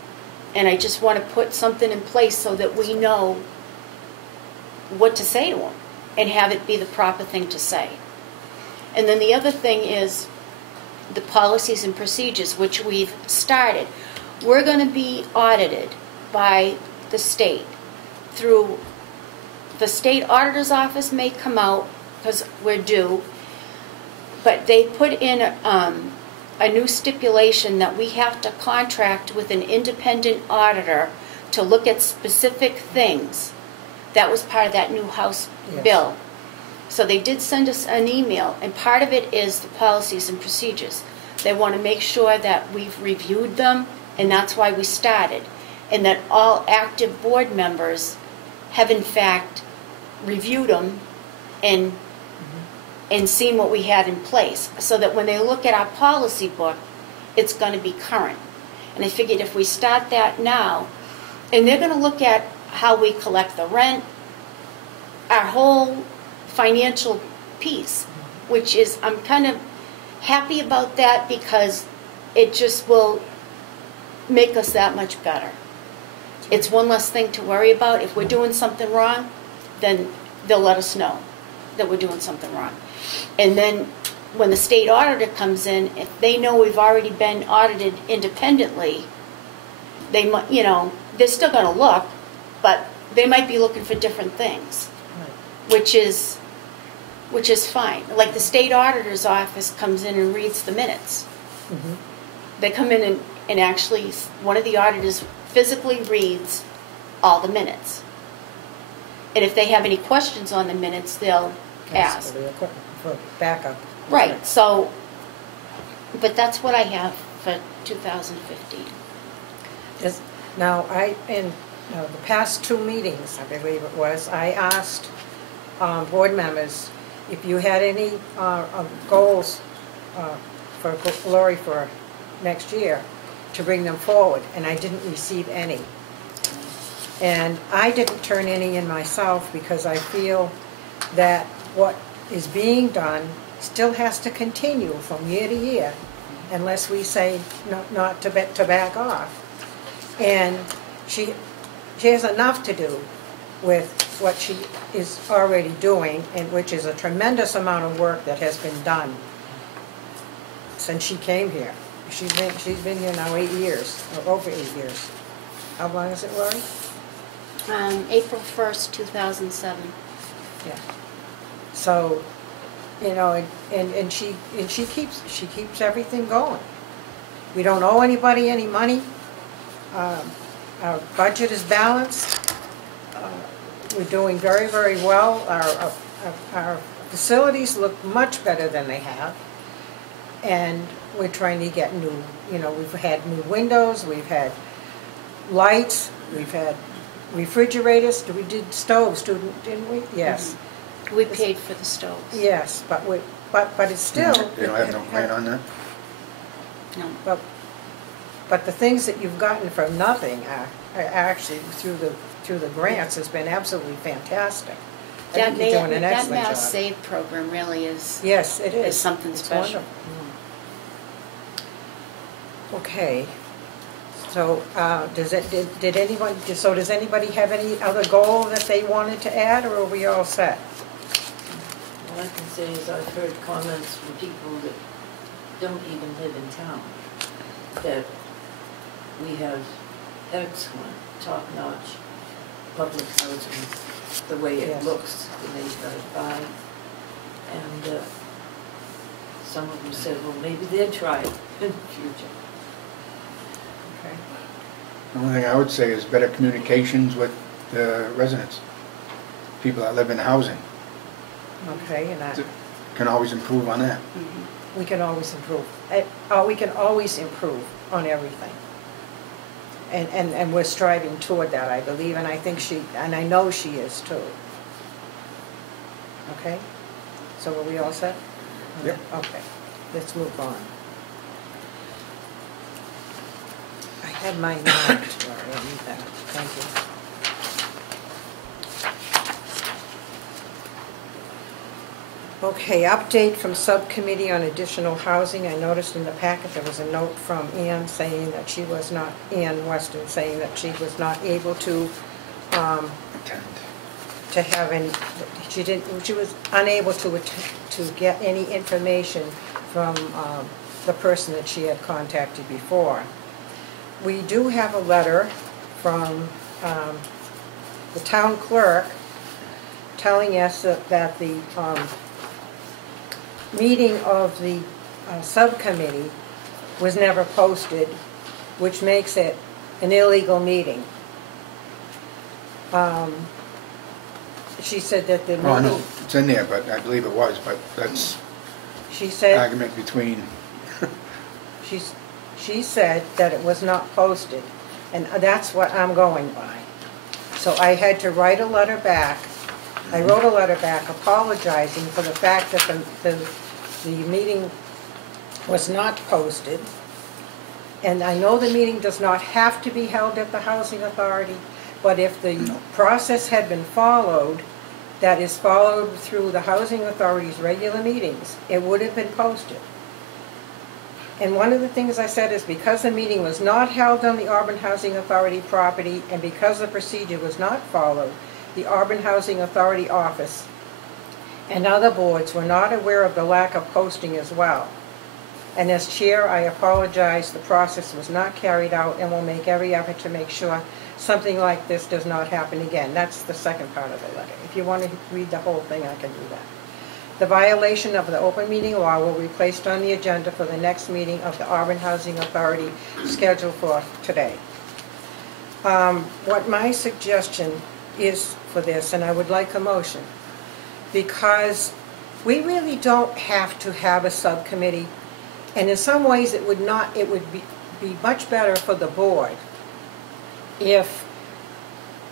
And I just want to put something in place so that we know what to say to them and have it be the proper thing to say. And then the other thing is the policies and procedures, which we've started. We're going to be audited by the state through the state auditor's office may come out because we're due, but they put in a new stipulation that we have to contract with an independent auditor to look at specific things. That was part of that new House bill. So they did send us an email, and part of it is the policies and procedures. They want to make sure that we've reviewed them, and that's why we started, and that all active board members have in fact reviewed them and seen what we had in place, so that when they look at our policy book, it's going to be current. And I figured if we start that now, and they're going to look at how we collect the rent, our whole financial piece, which is, I'm kind of happy about that because it just will make us that much better. It's one less thing to worry about. If we're doing something wrong, then they'll let us know that we're doing something wrong. And then when the state auditor comes in, if they know we've already been audited independently, they might, they're still going to look, but they might be looking for different things, which is fine. Like the state auditor's office comes in and reads the minutes. Mm-hmm. They come in and actually, one of the auditors physically reads all the minutes. And if they have any questions on the minutes, they'll ask. For backup. Right. So, but that's what I have for 2015. Now, in the past 2 meetings, I believe it was, I asked board members if you had any goals for Lori for next year, to bring them forward, and I didn't receive any. And I didn't turn any in myself because I feel that what is being done still has to continue from year to year unless we say not to back off. And she has enough to do with what she is already doing, and which is a tremendous amount of work that has been done since she came here. She's been here now 8 years, or over 8 years. How long is it, Lori? April 1st, 2007. Yeah. So, and she keeps everything going. We don't owe anybody any money. Our budget is balanced. We're doing very, very well. Our facilities look much better than they have. And we're trying to get new, we've had new windows, we've had lights, we've had refrigerators. We did stoves, didn't we? Yes. Mm-hmm. We paid for the stoves. Yes, but it's still. They don't have no plan on that? No. But the things that you've gotten for nothing are actually through the grants has been absolutely fantastic. I think you're doing an excellent job. That Mass Save program really is. Yes, it is. Is something special. Wonderful. Okay. So does anybody have any other goal that they wanted to add, or are we all set? All I can say is I've heard comments from people that don't even live in town that we have excellent, top-notch public housing, the way it looks, the way you drive by. And some of them said, well, maybe they'd try it in the future. Okay. The only thing I would say is better communications with the residents, people that live in housing. Okay, and that. Can always improve on that. We can always improve. We can always improve on everything. And we're striving toward that, I believe, and I think and I know she is too. Okay? So are we all set? Yep. Okay. Let's move on. have mine marked. Sorry, I need that. Thank you. Okay, update from subcommittee on additional housing. I noticed in the packet there was a note from Ann saying that she was not, Ann Weston saying that she was not able to Attend. to have any, she was unable to get any information from the person that she had contacted before. We do have a letter from the town clerk telling us that the meeting of the subcommittee was never posted, which makes it an illegal meeting. She said that the meeting... Oh, no, it's in there, but I believe it was, but that's She said... argument between... She said that it was not posted, and that's what I'm going by. So I had to write a letter back. I wrote a letter back apologizing for the fact that the meeting was not posted. And I know the meeting does not have to be held at the Housing Authority, but if the process had been followed, that is followed through the Housing Authority's regular meetings, it would have been posted. And one of the things I said is because the meeting was not held on the Auburn Housing Authority property and because the procedure was not followed, the Auburn Housing Authority office and other boards were not aware of the lack of posting as well. And as chair, I apologize, the process was not carried out and will make every effort to make sure something like this does not happen again. That's the second part of the letter. If you want to read the whole thing, I can do that. The violation of the open meeting law will be placed on the agenda for the next meeting of the Auburn Housing Authority scheduled for today. What my suggestion is for this, and I would like a motion, because we really don't have to have a subcommittee, and in some ways it would be much better for the board if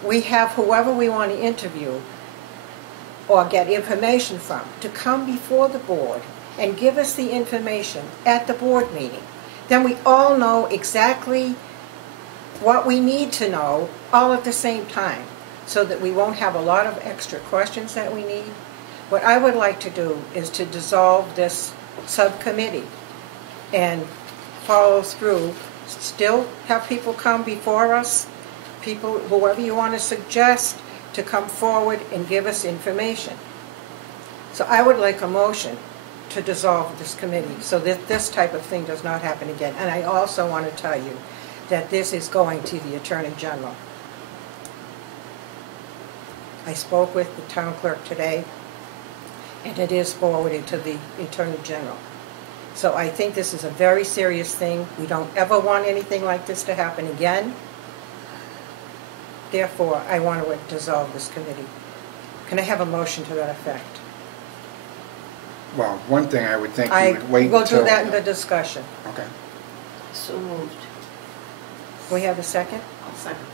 we have whoever we want to interview or get information from to come before the board and give us the information at the board meeting. Then we all know exactly what we need to know all at the same time so that we won't have a lot of extra questions that we need. What I would like to do is to dissolve this subcommittee and follow through, still have people come before us, people, whoever you want to suggest, to come forward and give us information. So I would like a motion to dissolve this committee so that this type of thing does not happen again. And I also want to tell you that this is going to the Attorney General. I spoke with the town clerk today, and it is forwarded to the Attorney General. So I think this is a very serious thing. We don't ever want anything like this to happen again. Therefore, I want to dissolve this committee. Can I have a motion to that effect? Well, one thing I would think you would wait We'll until... do that in the discussion. Okay. So moved. We have a second? I'll second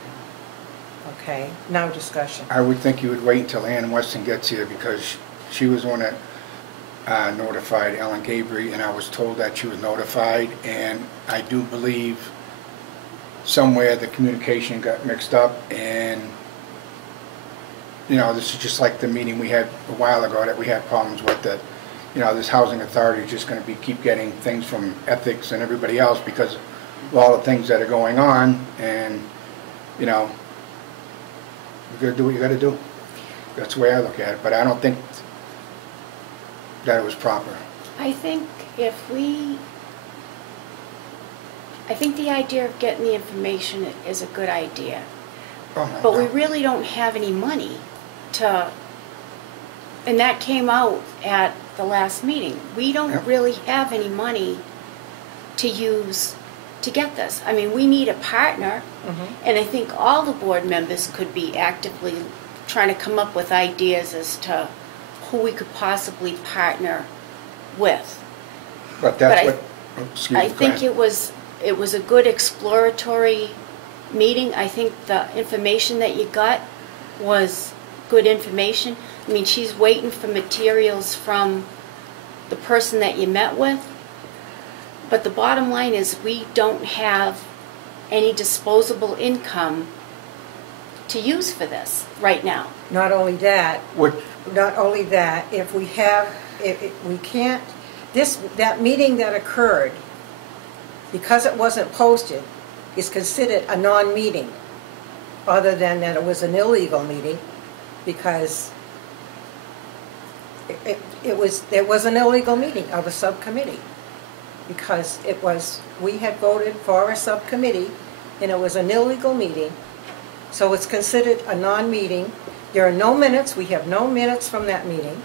Okay, now discussion. I would think you would wait until Ann Weston gets here because she was the one that notified Ellen Gabriel, and I was told that she was notified, and I do believe somewhere the communication got mixed up, and you know, this is just like the meeting we had a while ago that we had problems with, that you know, this housing authority is just going to keep getting things from ethics and everybody else because of all the things that are going on, and you know, you got to do what you got to do. That's the way I look at it, but I don't think that it was proper. I think I think the idea of getting the information is a good idea. Oh my But we God. really don't have any money to, and that came out at the last meeting. We don't Yep. really have any money to use to get this. I mean, we need a partner, and I think all the board members could be actively trying to come up with ideas as to who we could possibly partner with. But that's But what. Oh, excuse me. I go think ahead. it was a good exploratory meeting. I think the information that you got was good information. I mean, she's waiting for materials from the person that you met with. But the bottom line is we don't have any disposable income to use for this right now. Not only that, What, if we have, we can't, that meeting that occurred, because it wasn't posted, is considered a non-meeting, other than that it was an illegal meeting, because it was an illegal meeting of a subcommittee, because we had voted for a subcommittee, and it was an illegal meeting, so it's considered a non-meeting. There are no minutes, we have no minutes from that meeting.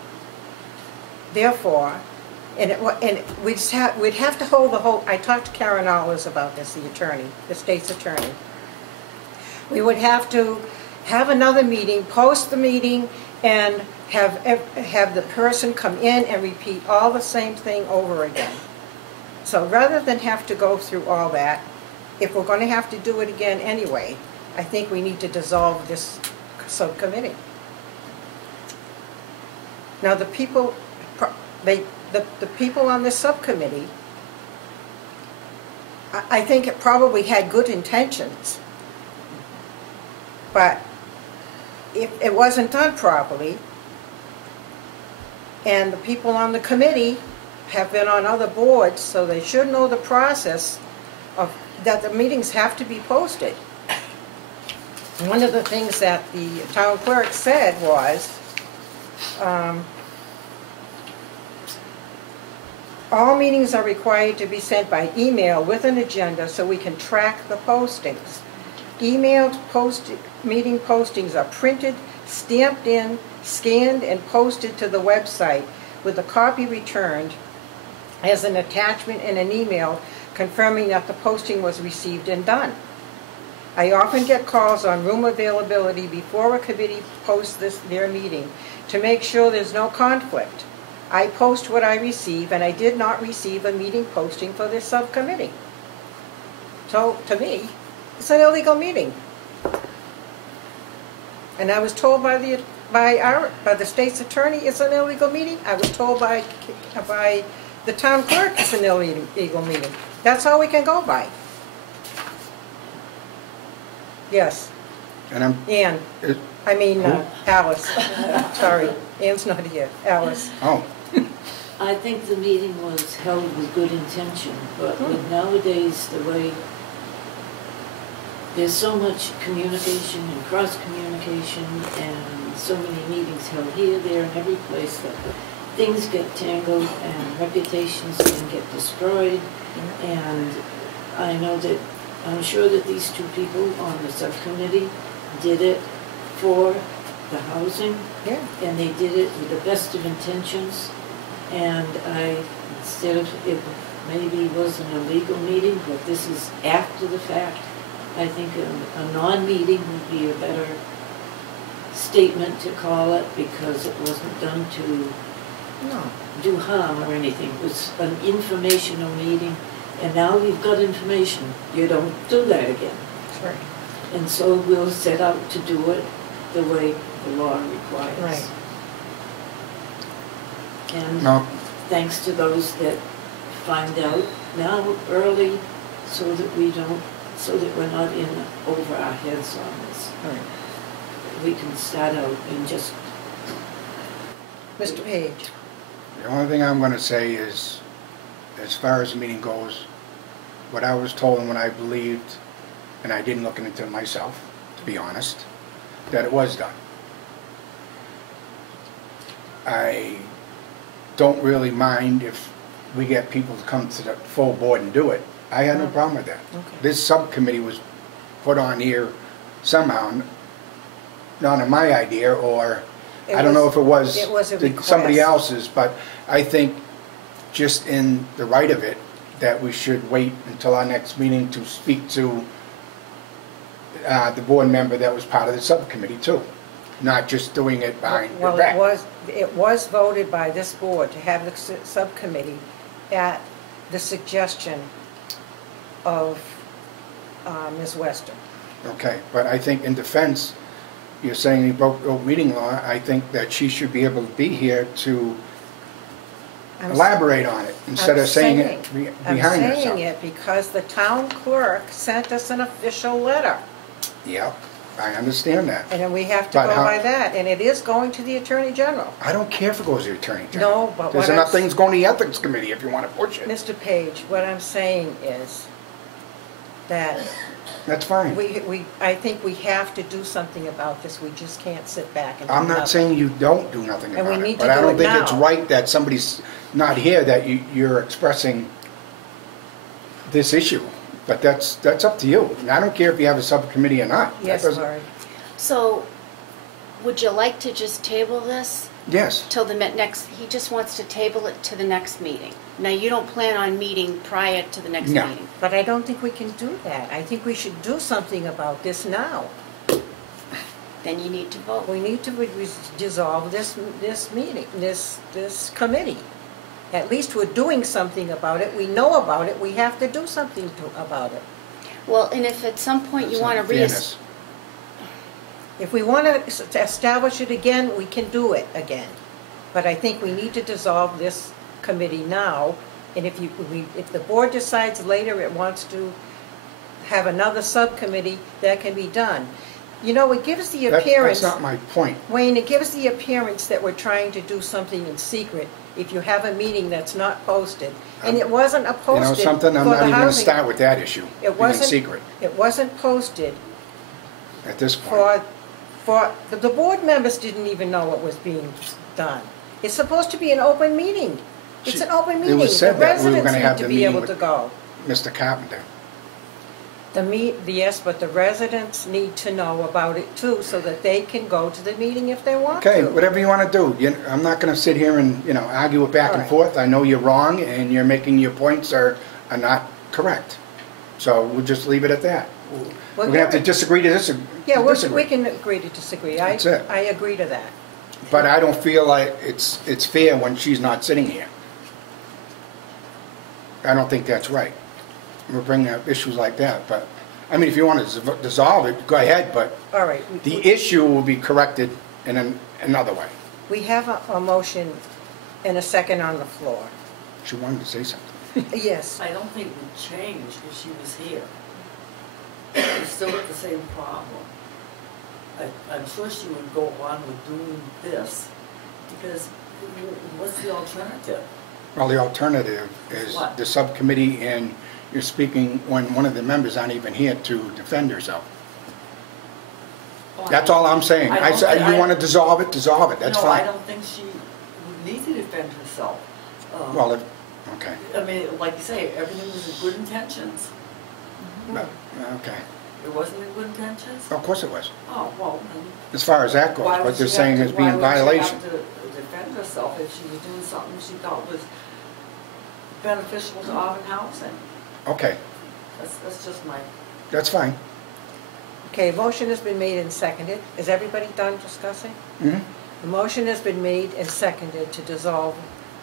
Therefore, we'd have to hold the whole, I talked to Karen Allers about this, the attorney, the state's attorney. We would have to have another meeting, post the meeting, and have the person come in and repeat all the same thing over again. So rather than have to go through all that, if we're going to have to do it again anyway, I think we need to dissolve this subcommittee. Now the people on this subcommittee, I think it probably had good intentions, but if it wasn't done properly, and the people on the committee have been on other boards, so they should know the process of that the meetings have to be posted. One of the things that the town clerk said was, all meetings are required to be sent by email with an agenda so we can track the postings. Emailed meeting postings are printed, stamped in, scanned, and posted to the website with a copy returned as an attachment in an email confirming that the posting was received and done. I often get calls on room availability before a committee posts their meeting to make sure there's no conflict. I post what I receive, and I did not receive a meeting posting for this subcommittee. So, to me, it's an illegal meeting. And I was told by the state's attorney it's an illegal meeting. I was told by the town clerk it's an illegal meeting. That's all we can go by. Yes. and Ann. Alice. Sorry, Ann's not here. Alice. oh, I think the meeting was held with good intention, but with nowadays the way there's so much communication and cross-communication and so many meetings held here, there, and every place that things get tangled and reputations can get destroyed. And I'm sure that these two people on the subcommittee did it for the housing. Yeah. And they did it with the best of intentions. And instead of, it maybe was an illegal meeting, but this is after the fact, I think a non-meeting would be a better statement to call it, because it wasn't done to do harm or anything. It was an informational meeting, and now we've got information. You don't do that again. Sure. And so we'll set out to do it the way the law requires. Right. And thanks to those that find out now early, so that we're not in over our heads on this. Right. We can start out and just. Mr. Page. the only thing I'm going to say is, as far as the meeting goes, what I was told and what I believed, and I didn't look into it myself, to be honest, that it was done. I don't really mind if we get people to come to the full board and do it. I had no problem with that. Okay. This subcommittee was put on here somehow, not on my idea, or I don't know if it was somebody else's, but I think just in the right of it, that we should wait until our next meeting to speak to the board member that was part of the subcommittee too, not just doing it behind your back. It was voted by this board to have the subcommittee at the suggestion of Ms. Wester. Okay, but I think in defense, you're saying you broke the open meeting law. I think that she should be able to be here to elaborate on it instead of saying it behind I'm yourself. saying it because the town clerk sent us an official letter. Yep, I understand that. And then we have to But go how- by that, and it is going to the Attorney General. I don't care if it goes to the Attorney General. No, but There's what enough I'm- things going to the Ethics Committee if you want to push it. Mr. Page, what I'm saying is that That's fine. I think we have to do something about this. We just can't sit back and do I'm not nothing. saying you don't do nothing And we about need it, to but I do don't it think it's now. right that somebody's not here that you're expressing this issue. But that's up to you. And I don't care if you have a subcommittee or not. That Yes, doesn't- Laurie. So, would you like to just table this Yes. till the next, he just wants to table it to the next meeting? Now, you don't plan on meeting prior to the next No. meeting? But I don't think we can do that. I think we should do something about this now. Then you need to vote. We need to dissolve this meeting, this committee. At least we're doing something about it. We know about it. We have to do something about it. Well, and if at some point you That's want to unfairness. If we want to establish it again, we can do it again. But I think we need to dissolve this committee now. And if the board decides later it wants to have another subcommittee, that can be done. You know, it gives the appearance. That's not my point. Wayne, it gives the appearance that we're trying to do something in secret if you have a meeting that's not posted. And it wasn't You posted know something? I'm for not the even going to housing. start with that issue. It Being wasn't secret It wasn't posted at this point. the board members didn't even know what was being done. It's supposed to be an open meeting. It's an open It meeting. was said The that we were residents gonna have need to the be meeting able with- to go. Mr. Carpenter. Yes, but the residents need to know about it too, so that they can go to the meeting if they want to. Okay, whatever you want to do. I'm not going to sit here and, argue it back All and right. forth. I know you're wrong and you're making your points are not correct. So we'll just leave it at that. We're going to have to disagree to disagree. Yeah, we disagree. can agree to disagree. That's it. I agree to that. But I don't feel like it's fair when she's not sitting here. I don't think that's right. We're bringing up issues like that, but, I mean, if you want to dissolve it, go ahead, but All right. the issue will be corrected in another way. We have a motion and a second on the floor. She wanted to say something. Yes. I don't think it would change if she was here. We're still at the same problem. I'm sure she would go on with doing this, because what's the alternative? Well, the alternative is What? the subcommittee, and you're speaking when one of the members aren't even here to defend herself. Well, That's all I'm saying. I I don't said, think- you want to dissolve it, that's No, I fine. don't think she would need to defend herself. Well, okay, I mean, like you say, everything was in good intentions. but, okay. It wasn't in good intentions? Of course it was, Oh, well, then as far as that goes, why but would they're she saying have it's to, why being would she violation. have to defend herself if she was doing something she thought was beneficial to Auburn Housing? Okay, That's just my, that's fine. Okay, motion has been made and seconded. Is everybody done discussing? Mhm. The motion has been made and seconded to dissolve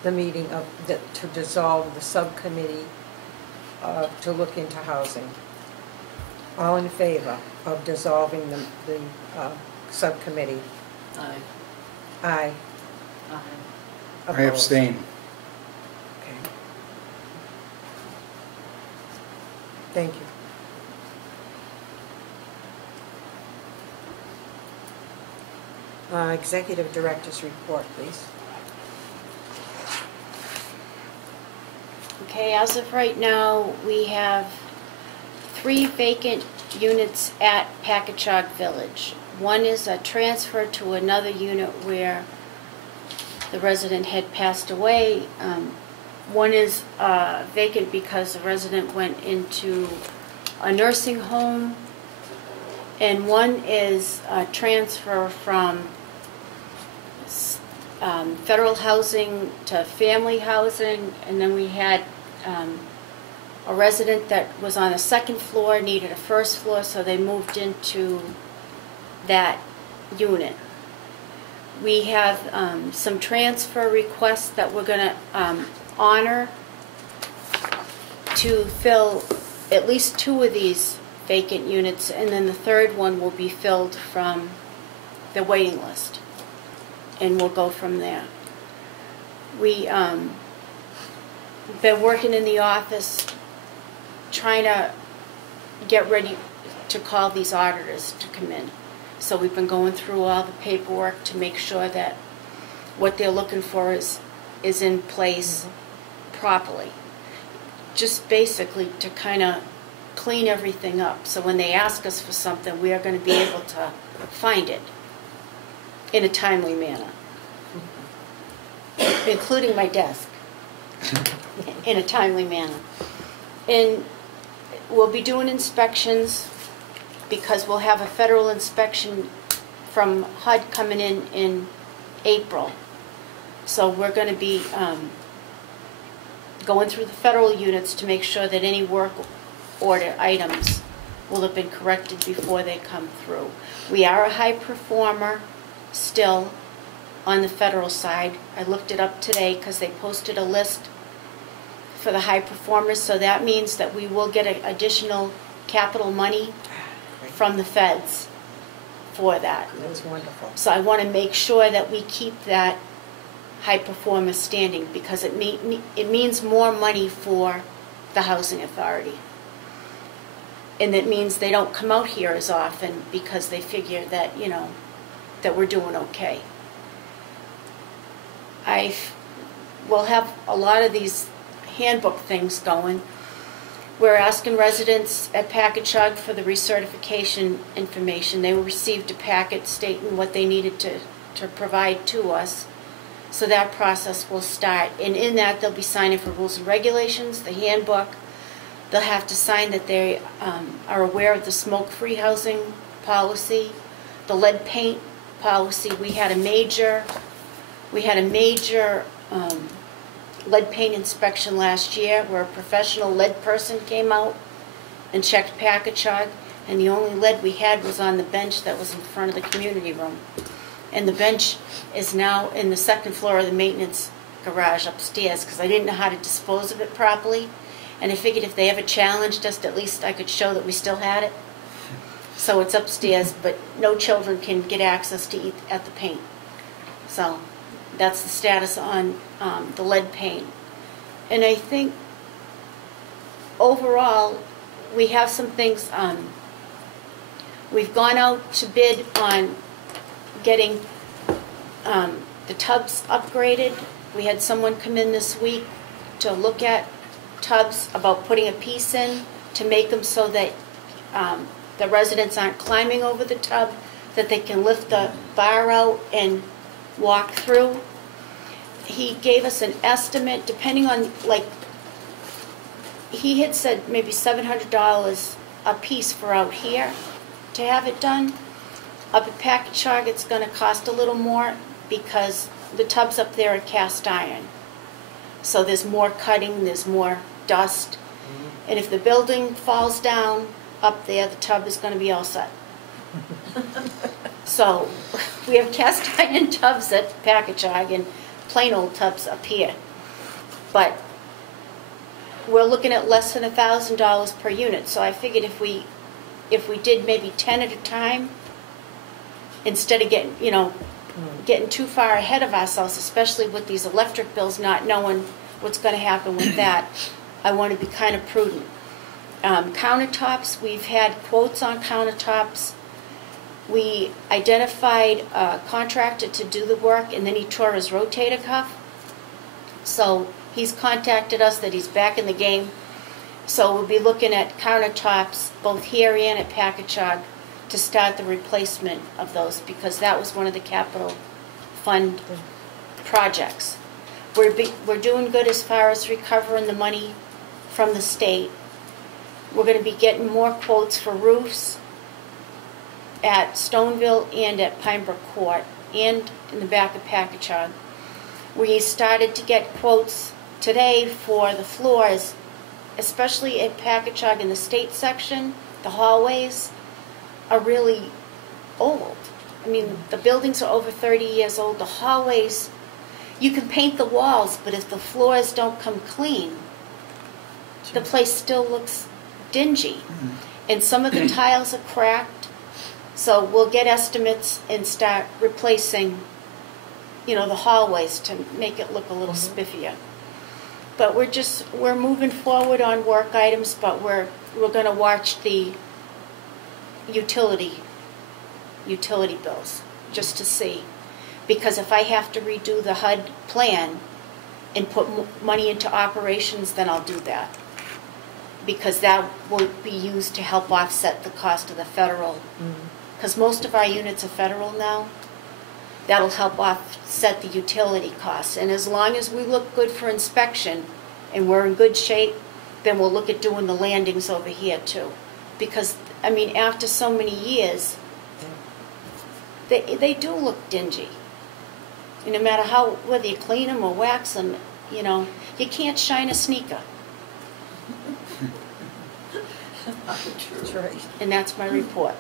the meeting to dissolve the subcommittee to look into housing. All in favor of dissolving the subcommittee? I, Aye. I Opposed? abstain. Okay. Thank you. Executive Director's report, please. Okay, as of right now, we have 3 vacant units at Packagug Village. One is a transfer to another unit where the resident had passed away. One is vacant because the resident went into a nursing home. And one is a transfer from federal housing to family housing. And then we had a resident that was on the 2nd floor, needed a 1st floor, so they moved into that unit. We have some transfer requests that we're going to honor to fill at least 2 of these vacant units, and then the 3rd one will be filled from the waiting list, and we'll go from there. We been working in the office trying to get ready to call these auditors to come in. So we've been going through all the paperwork to make sure that what they're looking for is in place properly. Just basically to kind of clean everything up. So when they ask us for something, we are going to be able to find it in a timely manner, including my desk, in a timely manner. And we'll be doing inspections because we'll have a federal inspection from HUD coming in April. So we're going to be going through the federal units to make sure that any work order items will have been corrected before they come through. We are a high performer still on the federal side. I looked it up today because they posted a list for the high performers, so that means that we will get additional capital money from the feds for that. That's wonderful. So I want to make sure that we keep that high performer standing because it means more money for the housing authority. And it means they don't come out here as often because they figure that, you know, that we're doing okay. We'll have a lot of these handbook things going. We're asking residents at Packagug for the recertification information. They received a packet stating what they needed to provide to us. So that process will start. And in that, they'll be signing for rules and regulations, the handbook. They'll have to sign that they are aware of the smoke-free housing policy, the lead paint policy. We had a major lead paint inspection last year where a professional lead person came out and checked Packagug, and the only lead we had was on the bench that was in front of the community room. And the bench is now in the second floor of the maintenance garage upstairs because I didn't know how to dispose of it properly. And I figured if they ever challenged us, at least I could show that we still had it. So it's upstairs, but no children can get access to eat at the paint. So that's the status on the lead paint. And I think overall, we have some things. We've gone out to bid on getting the tubs upgraded. We had someone come in this week to look at tubs, about putting a piece in to make them so that the residents aren't climbing over the tub, that they can lift the bar out and walk through. He gave us an estimate, depending on, like, he had said maybe $700 a piece for out here to have it done. Up at Packagug, it's going to cost a little more because the tubs up there are cast iron. So there's more cutting, there's more dust. And if the building falls down up there, the tub is going to be all set. So we have cast iron tubs at Packagug and plain old tubs up here. But we're looking at less than $1,000 per unit. So I figured if we did maybe 10 at a time, instead of getting too far ahead of ourselves, especially with these electric bills, not knowing what's going to happen with that, I want to be kind of prudent. Countertops, we've had quotes on countertops. We identified a contractor to do the work, and then he tore his rotator cuff. So he's contacted us that he's back in the game. So we'll be looking at countertops both here and at Packagug to start the replacement of those, because that was one of the capital fund projects. We're doing good as far as recovering the money from the state. We're going to be getting more quotes for roofs at Stoneville and at Pinebrook Court and in the back of Packagug. We started to get quotes today for the floors, especially at Packagug in the state section. The hallways are really old. I mean, the buildings are over 30 years old. The hallways, you can paint the walls, but if the floors don't come clean, the place still looks dingy. And some of the tiles are cracked. So we'll get estimates and start replacing, the hallways to make it look a little spiffier. But we're moving forward on work items, but we're gonna watch the utility bills, just to see. Because if I have to redo the HUD plan and put money into operations, then I'll do that. Because that will be used to help offset the cost of the federal. Because most of our units are federal now. That'll help offset the utility costs. And as long as we look good for inspection and we're in good shape, then we'll look at doing the landings over here too. Because, I mean, after so many years, they do look dingy. And no matter whether you clean them or wax them, you know, you can't shine a sneaker. That's right. And that's my report.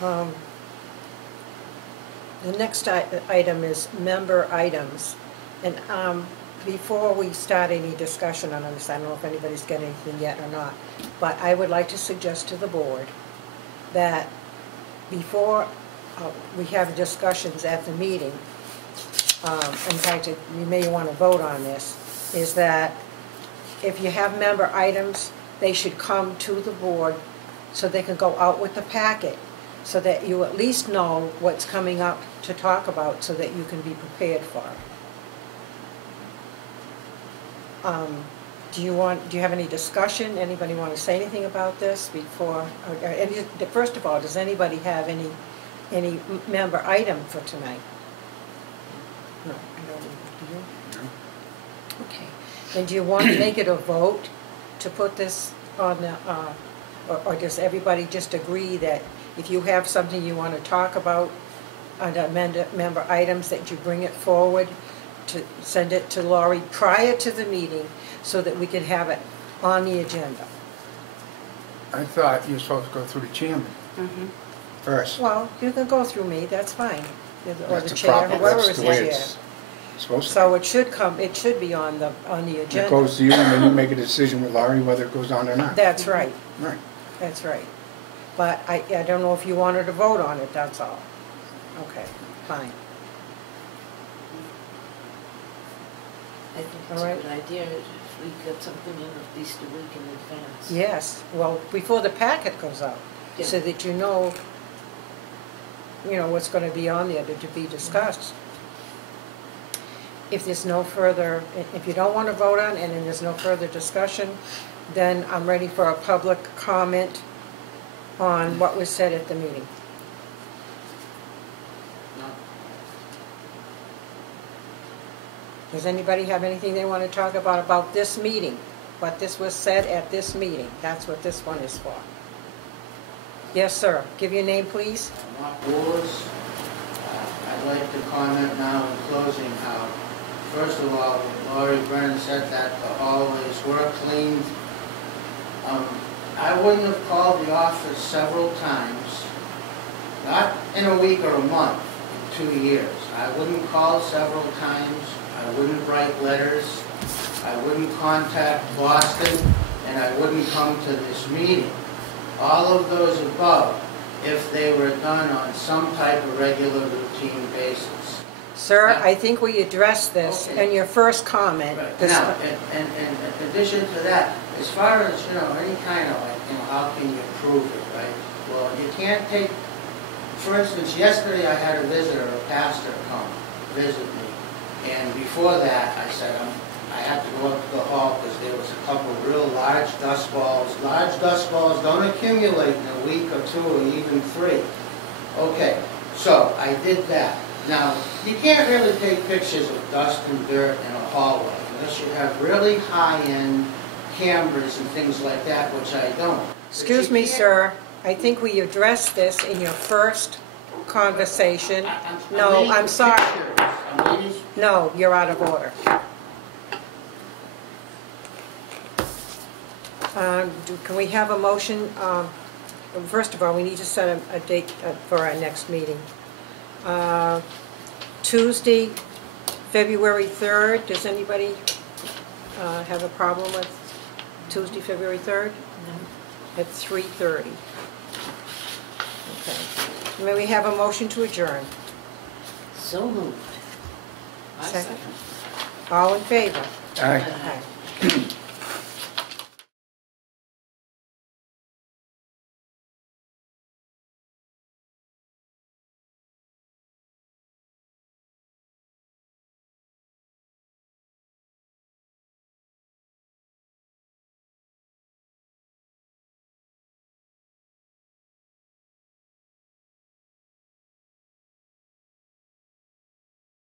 Okay. The next item is member items. And before we start any discussion on this, I don't know if anybody's got anything yet or not, but I would like to suggest to the board that before we have discussions at the meeting, in fact, you may want to vote on this, is that if you have member items, they should come to the board so they can go out with the packet, so that you at least know what's coming up to talk about, so that you can be prepared for it. Do you have any discussion? Anybody want to say anything about this before? First of all, does anybody have any member item for tonight? No, I don't. Do you? No. Okay. And do you want to make it a vote to put this on the, or does everybody just agree that if you have something you want to talk about under member items, that you bring it forward to send it to Laurie prior to the meeting so that we can have it on the agenda? I thought you were supposed to go through the chairman first. Well, you can go through me, that's fine. Or That's the a chair, problem. whoever That's is the the way chair. it's supposed to So it should be on the be. agenda. It goes to you, and then you make a decision with Laurie whether it goes on or not. That's right, Right. that's right. But I don't know if you wanted to vote on it, that's all. Okay, fine. I think it's All a right. good idea if we get something in at least a week in advance. Yes, well, before the packet goes out, so Yeah. that you know what's going to be on there to be discussed. If there's no further, if you don't want to vote on it and there's no further discussion, then I'm ready for a public comment on what was said at the meeting. Does anybody have anything they want to talk about this meeting? What this was said at this meeting? That's what this one is for. Yes, sir. Give your name, please. Mark Woods. I'd like to comment now in closing how, first of all, Laurie Brennan said that the hallways were cleaned. I wouldn't have called the office several times, not in a week or a month, in 2 years. I wouldn't call several times. I wouldn't write letters. I wouldn't contact Boston, and I wouldn't come to this meeting. All of those above, if they were done on some type of regular routine basis. Sir, I think we addressed this in your first comment. Right. Now, and in addition to that, as far as, any kind of how can you prove it, right? Well, you can't take, for instance, yesterday I had a visitor, a pastor, come visit me. And before that, I said, I had to go up to the hall because there was a couple of real large dust balls. Large dust balls don't accumulate in a week or 2 or even 3. Okay, so I did that. Now, you can't really take pictures of dust and dirt in a hallway unless you have really high-end cameras and things like that, which I don't. Excuse me, sir. I think we addressed this in your first conversation. No, I'm sorry. No, you're out of order. Can we have a motion? First of all, we need to set a date for our next meeting. Tuesday, February 3rd. Does anybody have a problem with Tuesday, February 3rd? No. At 3:30. Okay. May we have a motion to adjourn? So moved. I Second. second. All in favor? Aye. Aye.